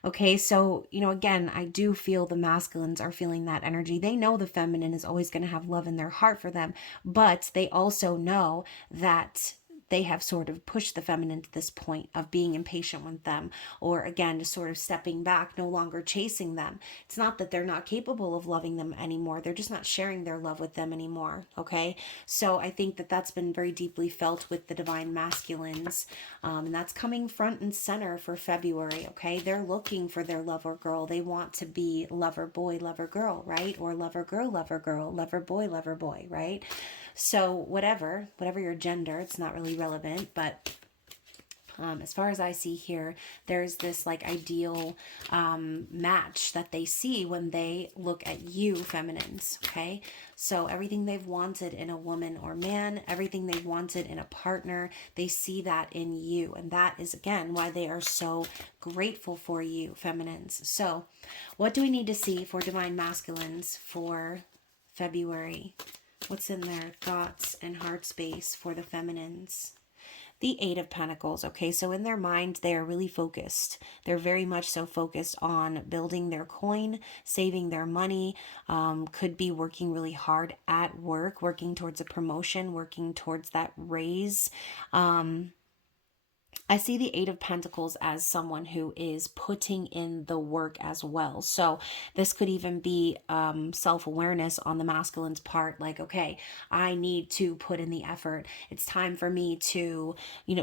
Okay, so, again, I do feel the masculines are feeling that energy. They know the feminine is always going to have love in their heart for them, but they also know that they have sort of pushed the feminine to this point of being impatient with them, or again, just sort of stepping back, no longer chasing them. It's not that they're not capable of loving them anymore, they're just not sharing their love with them anymore. Okay, so I think that that's been very deeply felt with the divine masculines, and that's coming front and center for February. Okay, they're looking for their lover girl. They want to be lover boy, lover girl, right? Or lover girl, lover girl, lover boy, right? So whatever your gender, it's not really relevant, but as far as I see here, there's this like ideal match that they see when they look at you, feminines, okay? So everything they've wanted in a woman or man, everything they wanted in a partner, they see that in you. And that is, again, why they are so grateful for you, feminines. So what do we need to see for divine masculines for February? What's in their thoughts and heart space for the feminines? The Eight of Pentacles. Okay, so in their mind, they are really focused. They're very much so focused on building their coin, saving their money, could be working really hard at work, working towards a promotion, working towards that raise. I see the Eight of Pentacles as someone who is putting in the work as well. So this could even be self-awareness on the masculine's part. Like, okay, I need to put in the effort. It's time for me to,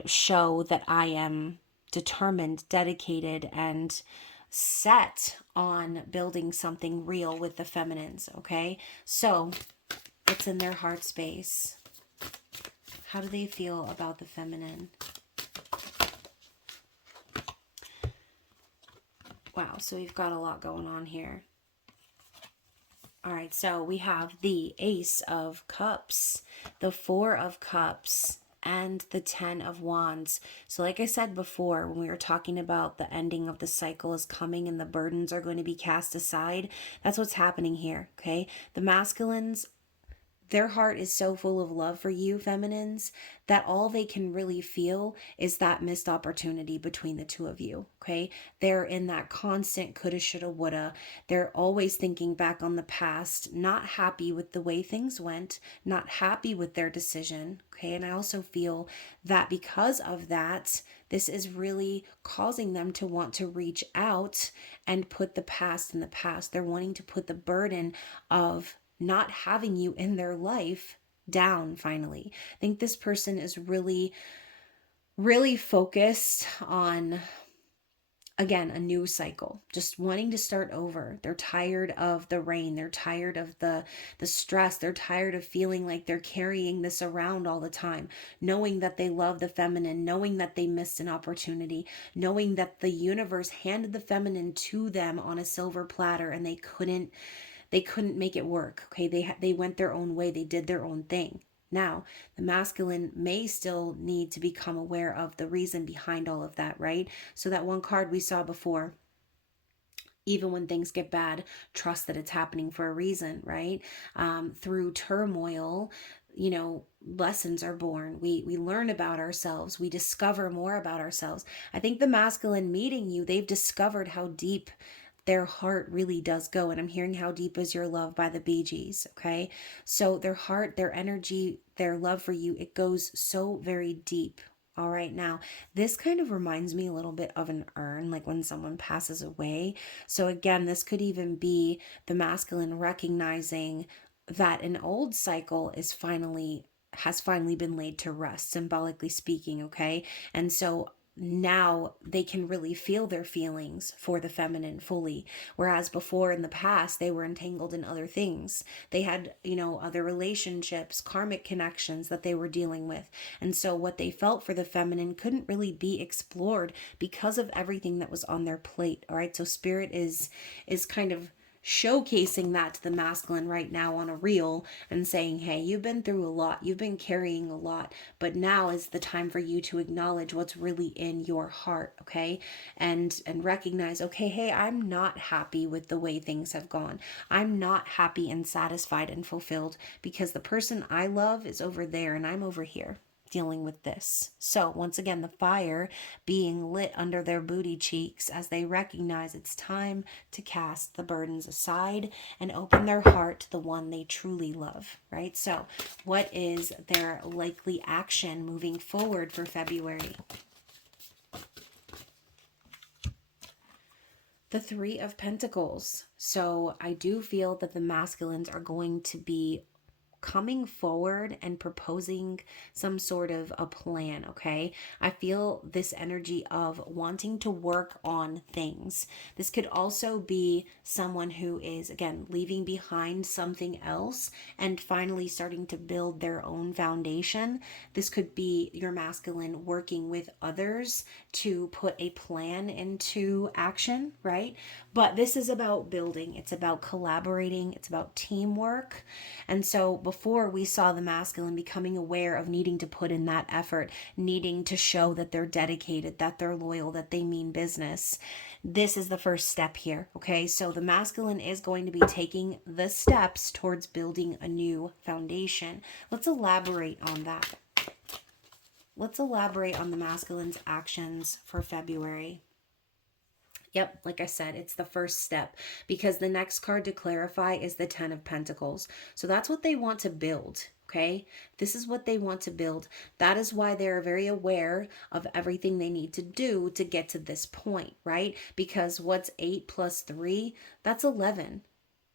show that I am determined, dedicated, and set on building something real with the feminines. Okay, so it's in their heart space. How do they feel about the feminine? Wow, so we've got a lot going on here. All right, so we have the Ace of Cups, the Four of Cups, and the Ten of Wands. So like I said before, when we were talking about the ending of the cycle is coming and the burdens are going to be cast aside, that's what's happening here, okay? The masculines, their heart is so full of love for you, feminines, that all they can really feel is that missed opportunity between the two of you, okay? They're in that constant coulda, shoulda, woulda. They're always thinking back on the past, not happy with the way things went, not happy with their decision, okay? And I also feel that because of that, this is really causing them to want to reach out and put the past in the past. They're wanting to put the burden of not having you in their life down finally. I think this person is really, really focused on, again, a new cycle, just wanting to start over. They're tired of the rain. They're tired of the stress. They're tired of feeling like they're carrying this around all the time, knowing that they love the feminine, knowing that they missed an opportunity, knowing that the universe handed the feminine to them on a silver platter and they couldn't make it work. Okay, they went their own way. They did their own thing. Now, the masculine may still need to become aware of the reason behind all of that, right? So that one card we saw before, even when things get bad, trust that it's happening for a reason, right? Through turmoil, lessons are born. We learn about ourselves. We discover more about ourselves. I think the masculine meeting you, they've discovered how deep their heart really does go. And I'm hearing How Deep Is Your Love by the Bee Gees, okay? So their heart, their energy, their love for you, it goes so very deep. All right, now this kind of reminds me a little bit of an urn, like when someone passes away. So again, this could even be the masculine recognizing that an old cycle has finally been laid to rest, symbolically speaking, okay? And so now they can really feel their feelings for the feminine fully, whereas before in the past they were entangled in other things. They had other relationships, karmic connections that they were dealing with, and so what they felt for the feminine couldn't really be explored because of everything that was on their plate. All right, so spirit is kind of showcasing that to the masculine right now on a reel and saying, hey, you've been through a lot, you've been carrying a lot, but now is the time for you to acknowledge what's really in your heart, okay? And recognize, okay, hey, I'm not happy with the way things have gone. I'm not happy and satisfied and fulfilled because the person I love is over there and I'm over here dealing with this. So once again, the fire being lit under their booty cheeks as they recognize it's time to cast the burdens aside and open their heart to the one they truly love, right? So what is their likely action moving forward for February? The Three of Pentacles. So I do feel that the masculines are going to be coming forward and proposing some sort of a plan, okay? I feel this energy of wanting to work on things. This could also be someone who is, again, leaving behind something else and finally starting to build their own foundation. This could be your masculine working with others to put a plan into action, right? But this is about building. It's about collaborating. It's about teamwork. And so before we saw the masculine becoming aware of needing to put in that effort, needing to show that they're dedicated, that they're loyal, that they mean business. This is the first step here, okay? So the masculine is going to be taking the steps towards building a new foundation. Let's elaborate on that. Let's elaborate on the masculine's actions for February. Yep, like I said, it's the first step because the next card to clarify is the Ten of Pentacles. So that's what they want to build, okay? This is what they want to build. That is why they're very aware of everything they need to do to get to this point, right? Because what's 8 plus 3? That's 11.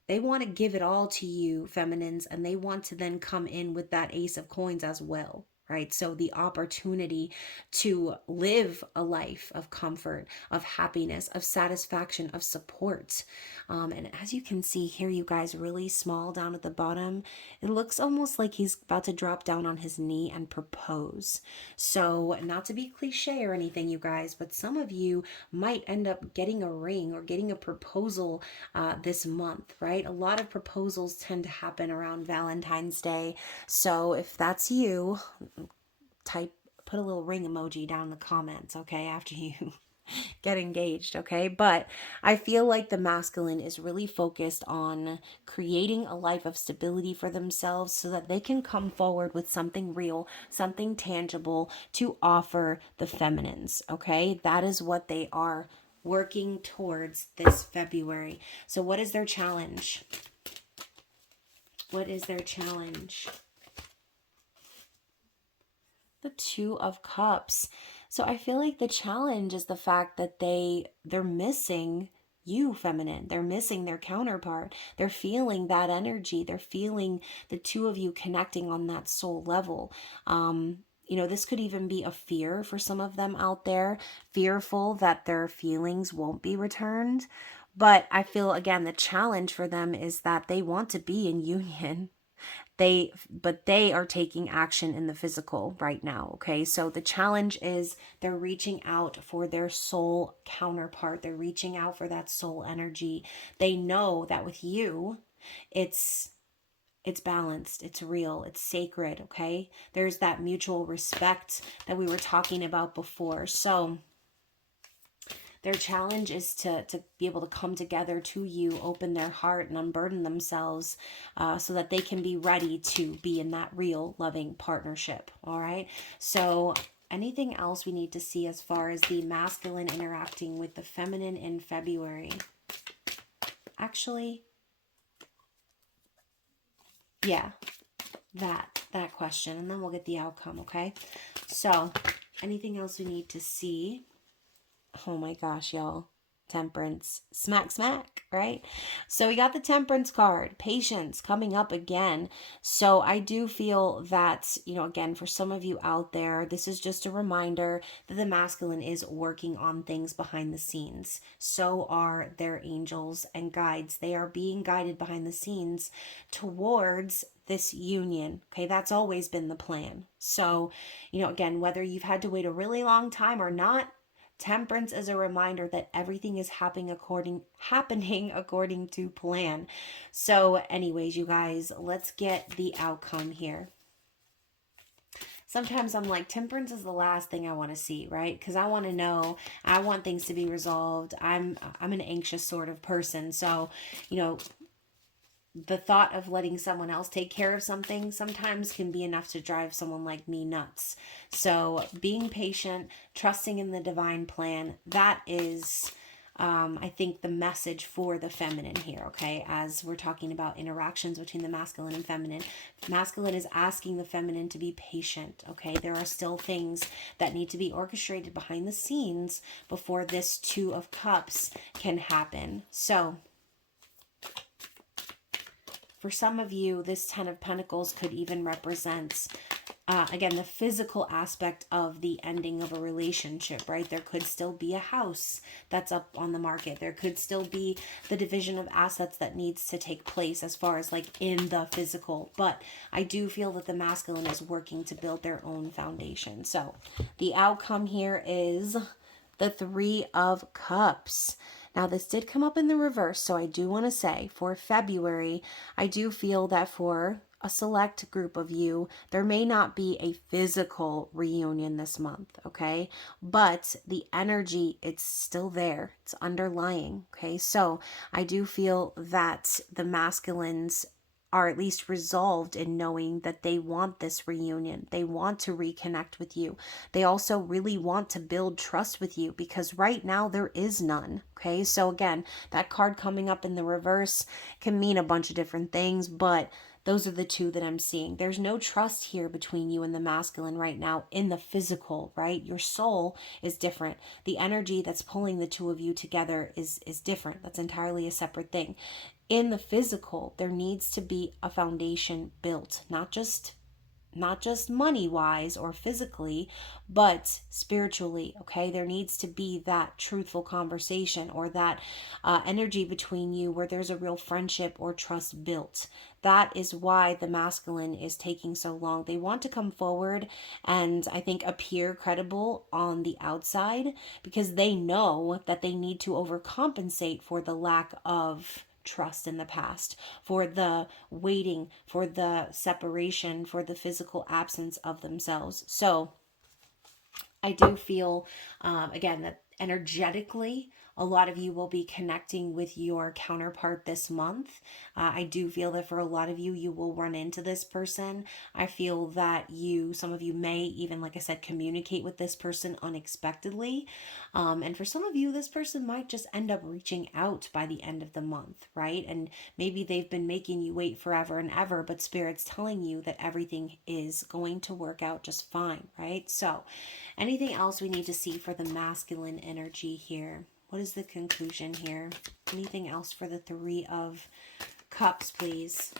They want to give it all to you, feminines, and they want to then come in with that Ace of Coins as well. Right? So the opportunity to live a life of comfort, of happiness, of satisfaction, of support. And as you can see here, you guys, really small down at the bottom, it looks almost like he's about to drop down on his knee and propose. So not to be cliche or anything, you guys, but some of you might end up getting a ring or getting a proposal this month, right? A lot of proposals tend to happen around Valentine's Day. So if that's you, put a little ring emoji down in the comments, okay, after you get engaged, okay? But I feel like the masculine is really focused on creating a life of stability for themselves so that they can come forward with something real, something tangible to offer the feminines, okay? That is what they are working towards this February. So what is their challenge? What is their challenge? The Two of Cups. So I feel like the challenge is the fact that they're missing you, feminine. They're missing their counterpart. They're feeling that energy. They're feeling the two of you connecting on that soul level. This could even be a fear for some of them out there, fearful that their feelings won't be returned. But I feel, again, the challenge for them is that they want to be in union. But they are taking action in the physical right now, okay? So the challenge is they're reaching out for their soul counterpart. They're reaching out for that soul energy. They know that with you, it's balanced, it's real, it's sacred, okay? There's that mutual respect that we were talking about before. So their challenge is to be able to come together to you, open their heart and unburden themselves so that they can be ready to be in that real loving partnership. All right. So anything else we need to see as far as the masculine interacting with the feminine in February? Actually, yeah, that question, and then we'll get the outcome. Okay. So anything else we need to see? Oh my gosh, y'all. Temperance. Smack, smack, right? So we got the Temperance card. Patience coming up again. So I do feel that, again, for some of you out there, this is just a reminder that the masculine is working on things behind the scenes. So are their angels and guides. They are being guided behind the scenes towards this union. Okay, that's always been the plan. So, again, whether you've had to wait a really long time or not, Temperance is a reminder that everything is happening according to plan. So anyways, you guys, let's get the outcome here. Sometimes I'm like, temperance is the last thing I want to see, right? Because I want to know, I want things to be resolved. I'm an anxious sort of person. So, you know, the thought of letting someone else take care of something sometimes can be enough to drive someone like me nuts. So being patient, trusting in the divine plan, that is, I think, the message for the feminine here, okay? As we're talking about interactions between the masculine and feminine. Masculine is asking the feminine to be patient, okay? There are still things that need to be orchestrated behind the scenes before this Two of Cups can happen. So for some of you, this Ten of Pentacles could even represent, again, the physical aspect of the ending of a relationship, right? There could still be a house that's up on the market. There could still be the division of assets that needs to take place as far as like in the physical. But I do feel that the masculine is working to build their own foundation. So the outcome here is the Three of Cups. Now, this did come up in the reverse, so I do want to say for February, I do feel that for a select group of you, there may not be a physical reunion this month, okay? But the energy, it's still there. It's underlying, okay? So I do feel that the masculines are at least resolved in knowing that they want this reunion. They want to reconnect with you. They also really want to build trust with you because right now there is none. Okay. So again, that card coming up in the reverse can mean a bunch of different things, but those are the two that I'm seeing. There's no trust here between you and the masculine right now in the physical, right? Your soul is different. The energy that's pulling the two of you together is different. That's entirely a separate thing. In the physical, there needs to be a foundation built, not just money wise or physically, but spiritually. Okay, there needs to be that truthful conversation or that energy between you where there's a real friendship or trust built. That is why the masculine is taking so long. They want to come forward and I think appear credible on the outside because they know that they need to overcompensate for the lack of trust in the past, for the waiting, for the separation, for the physical absence of themselves. So I do feel, again, that energetically, a lot of you will be connecting with your counterpart this month. I do feel that for a lot of you, you will run into this person. I feel that some of you may even, like I said, communicate with this person unexpectedly. And for some of you, this person might just end up reaching out by the end of the month, right? And maybe they've been making you wait forever and ever, but Spirit's telling you that everything is going to work out just fine, right? So anything else we need to see for the masculine energy here? What is the conclusion here? Anything else for the Three of Cups, please?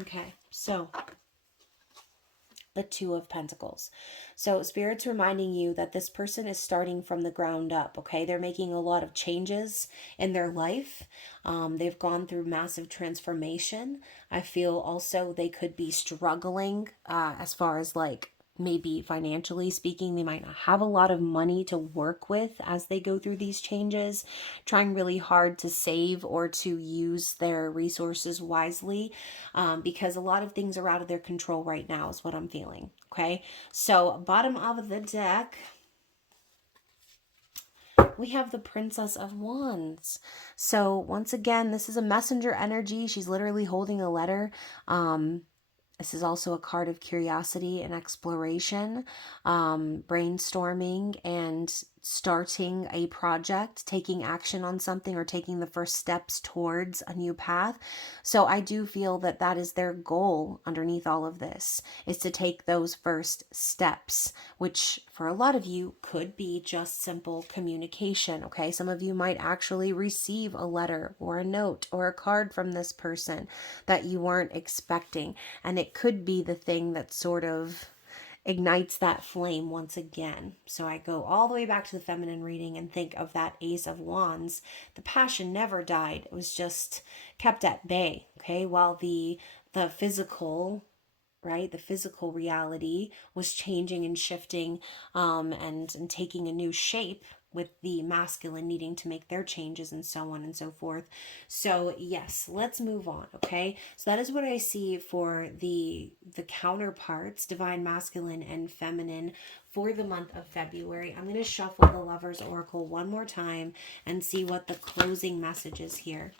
Okay, so the Two of Pentacles. So Spirit's reminding you that this person is starting from the ground up, okay? They're making a lot of changes in their life. They've gone through massive transformation. I feel also they could be struggling as far as like maybe financially speaking. They might not have a lot of money to work with as they go through these changes, trying really hard to save or to use their resources wisely, because a lot of things are out of their control right now is what I'm feeling. Okay, so bottom of the deck, we have the Princess of Wands. So once again, this is a messenger energy. She's literally holding a letter. This is also a card of curiosity and exploration, brainstorming and starting a project, taking action on something or taking the first steps towards a new path. So I do feel that that is their goal underneath all of this, is to take those first steps, which for a lot of you could be just simple communication. Okay, some of you might actually receive a letter or a note or a card from this person that you weren't expecting, and it could be the thing that sort of ignites that flame once again. So I go all the way back to the feminine reading and think of that Ace of Wands. The passion never died. It was just kept at bay, okay? While the physical, right, the physical reality was changing and shifting, and taking a new shape, with the masculine needing to make their changes and so on and so forth. So yes, let's move on. Okay, so that is what I see for the counterparts, divine masculine and feminine, for the month of February. I'm going to shuffle the Lover's Oracle one more time and see what the closing message is here.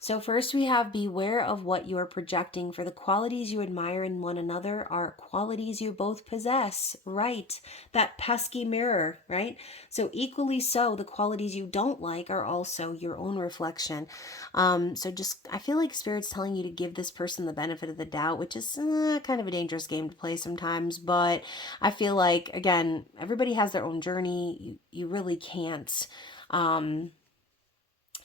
So first we have, beware of what you are projecting, for the qualities you admire in one another are qualities you both possess. Right. That pesky mirror, right? So equally so, the qualities you don't like are also your own reflection. So just, I feel like Spirit's telling you to give this person the benefit of the doubt, which is kind of a dangerous game to play sometimes. But I feel like, again, everybody has their own journey. You really can't...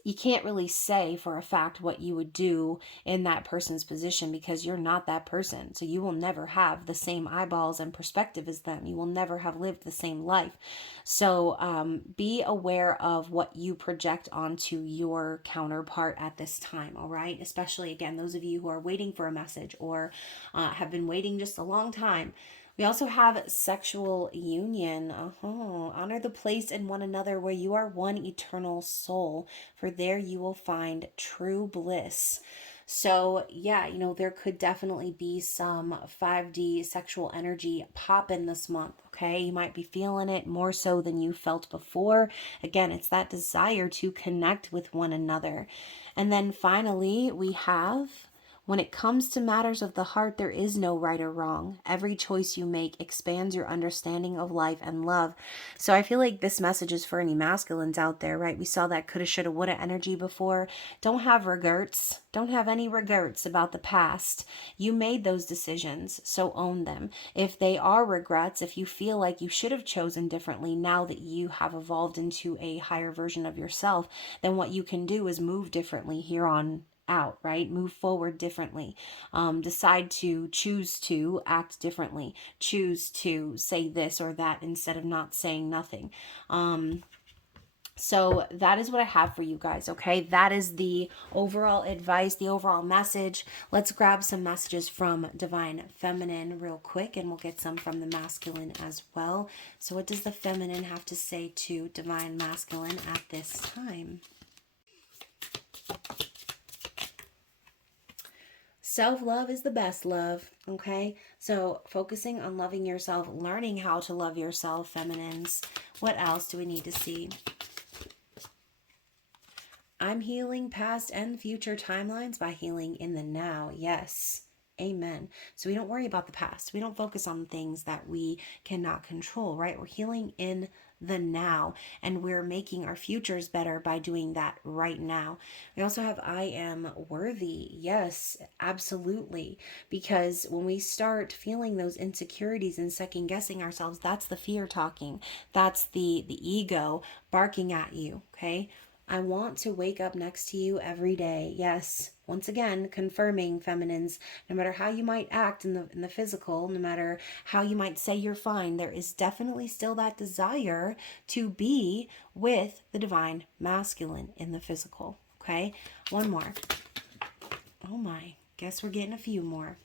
you can't really say for a fact what you would do in that person's position, because you're not that person. So you will never have the same eyeballs and perspective as them. You will never have lived the same life. So be aware of what you project onto your counterpart at this time, all right? Especially, again, those of you who are waiting for a message, or have been waiting just a long time. We also have sexual union. Honor the place in one another where you are one eternal soul, for there you will find true bliss. So yeah, there could definitely be some 5D sexual energy pop in this month, okay? You might be feeling it more so than you felt before. Again, it's that desire to connect with one another. And then finally, we have... when it comes to matters of the heart, there is no right or wrong. Every choice you make expands your understanding of life and love. So I feel like this message is for any masculines out there, right? We saw that coulda, shoulda, woulda energy before. Don't have regrets. Don't have any regrets about the past. You made those decisions, so own them. If they are regrets, if you feel like you should have chosen differently now that you have evolved into a higher version of yourself, then what you can do is move differently here on out, right? Move forward differently. Decide to choose to act differently. Choose to say this or that instead of not saying nothing. So that is what I have for you guys, okay? That is the overall advice, the overall message. Let's grab some messages from Divine Feminine real quick, and we'll get some from the Masculine as well. So what does the Feminine have to say to Divine Masculine at this time? Self-love is the best love, okay? So focusing on loving yourself, learning how to love yourself, feminines. What else do we need to see? I'm healing past and future timelines by healing in the now. Yes. Amen. So we don't worry about the past. We don't focus on things that we cannot control, right? We're healing in the now, and we're making our futures better by doing that right now. We also have I am worthy. Yes, absolutely. Because when we start feeling those insecurities and second guessing ourselves, that's the fear talking. That's the ego barking at you, okay? I want to wake up next to you every day. Yes. Once again, confirming, feminines, no matter how you might act in the physical, no matter how you might say you're fine, there is definitely still that desire to be with the divine masculine in the physical. Okay? One more. Oh my. Guess we're getting a few more.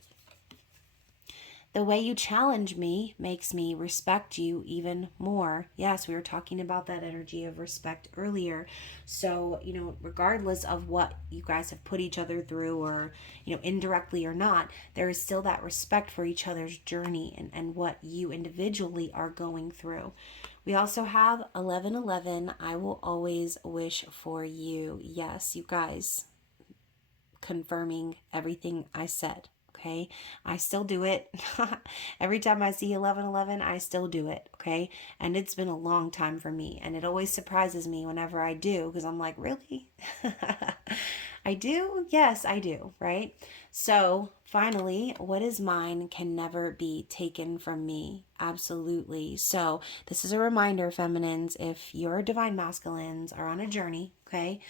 The way you challenge me makes me respect you even more. Yes, we were talking about that energy of respect earlier. So, regardless of what you guys have put each other through, or, indirectly or not, there is still that respect for each other's journey and what you individually are going through. We also have 1111. I will always wish for you. Yes, you guys, confirming everything I said. Okay, I still do it. Every time I see 1111, I still do it. Okay, and it's been a long time for me, and it always surprises me whenever I do, because I'm like, really? I do? Yes, I do, right? So finally, what is mine can never be taken from me. Absolutely. So this is a reminder, feminines, if your divine masculines are on a journey, okay,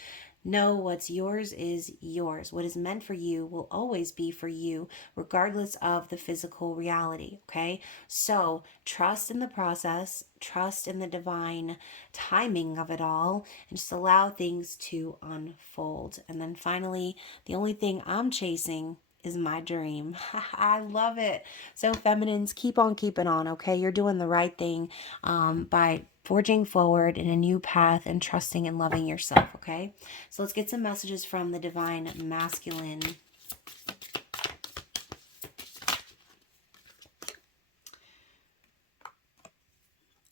Know what's yours is yours. What is meant for you will always be for you, regardless of the physical reality. Okay. So trust in the process, trust in the divine timing of it all, and just allow things to unfold. And then finally, the only thing I'm chasing is my dream. I love it. So, feminines, keep on keeping on, okay? You're doing the right thing by forging forward in a new path and trusting and loving yourself, okay? So, let's get some messages from the divine masculine.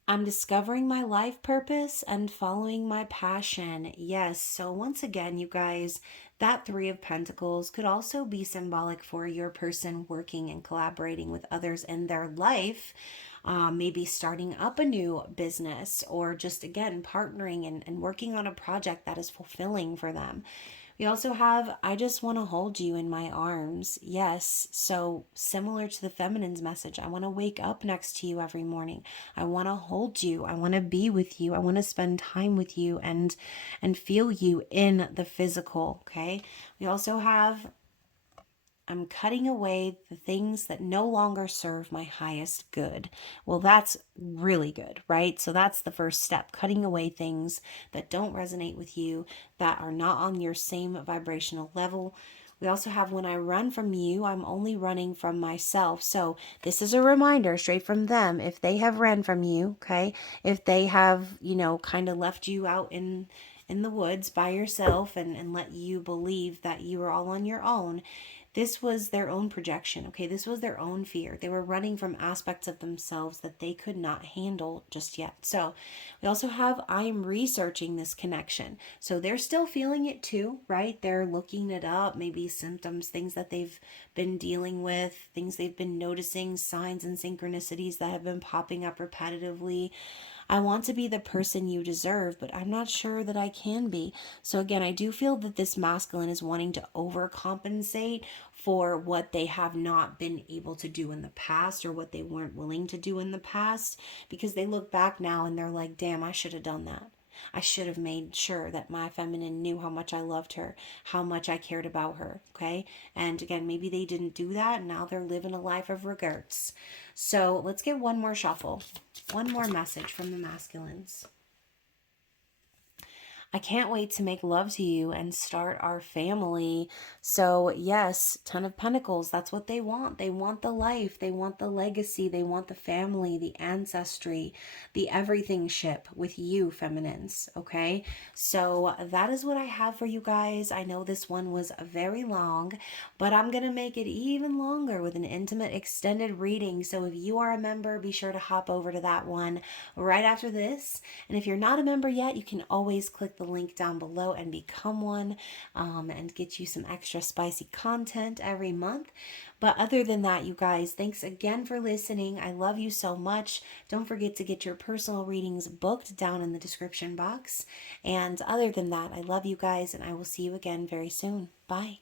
I'm discovering my life purpose and following my passion. Yes. So, once again, you guys, that Three of Pentacles could also be symbolic for your person working and collaborating with others in their life. Maybe starting up a new business or just, again, partnering and working on a project that is fulfilling for them. We also have, I just want to hold you in my arms. Yes. So similar to the feminine's message, I want to wake up next to you every morning. I want to hold you. I want to be with you. I want to spend time with you and feel you in the physical. Okay. We also have, I'm cutting away the things that no longer serve my highest good. Well, that's really good, right? So that's the first step, cutting away things that don't resonate with you, that are not on your same vibrational level. We also have, when I run from you, I'm only running from myself. So this is a reminder straight from them. If they have ran from you, okay, if they have, kind of left you out in the woods by yourself and let you believe that you are all on your own, this was their own projection, okay? This was their own fear. They were running from aspects of themselves that they could not handle just yet. So we also have, I am researching this connection. So they're still feeling it too, right? They're looking it up, maybe symptoms, things that they've been dealing with, things they've been noticing, signs and synchronicities that have been popping up repetitively. I want to be the person you deserve, but I'm not sure that I can be. So again, I do feel that this masculine is wanting to overcompensate for what they have not been able to do in the past or what they weren't willing to do in the past, because they look back now and they're like, damn, I should have done that. I should have made sure that my feminine knew how much I loved her, how much I cared about her, okay? And again, maybe they didn't do that, and now they're living a life of regrets. So let's get one more shuffle, one more message from the masculines. I can't wait to make love to you and start our family. So, yes, Ton of Pentacles, that's what they want. They want the life, they want the legacy, they want the family, the ancestry, the everything ship with you, feminines, okay? So, that is what I have for you guys. I know this one was very long, but I'm going to make it even longer with an intimate extended reading. So, if you are a member, be sure to hop over to that one right after this. And if you're not a member yet, you can always click the link down below and become one, and get you some extra spicy content every month. But other than that, you guys, thanks again for listening. I love you so much. Don't forget to get your personal readings booked down in the description box. And other than that, I love you guys, and I will see you again very soon. Bye.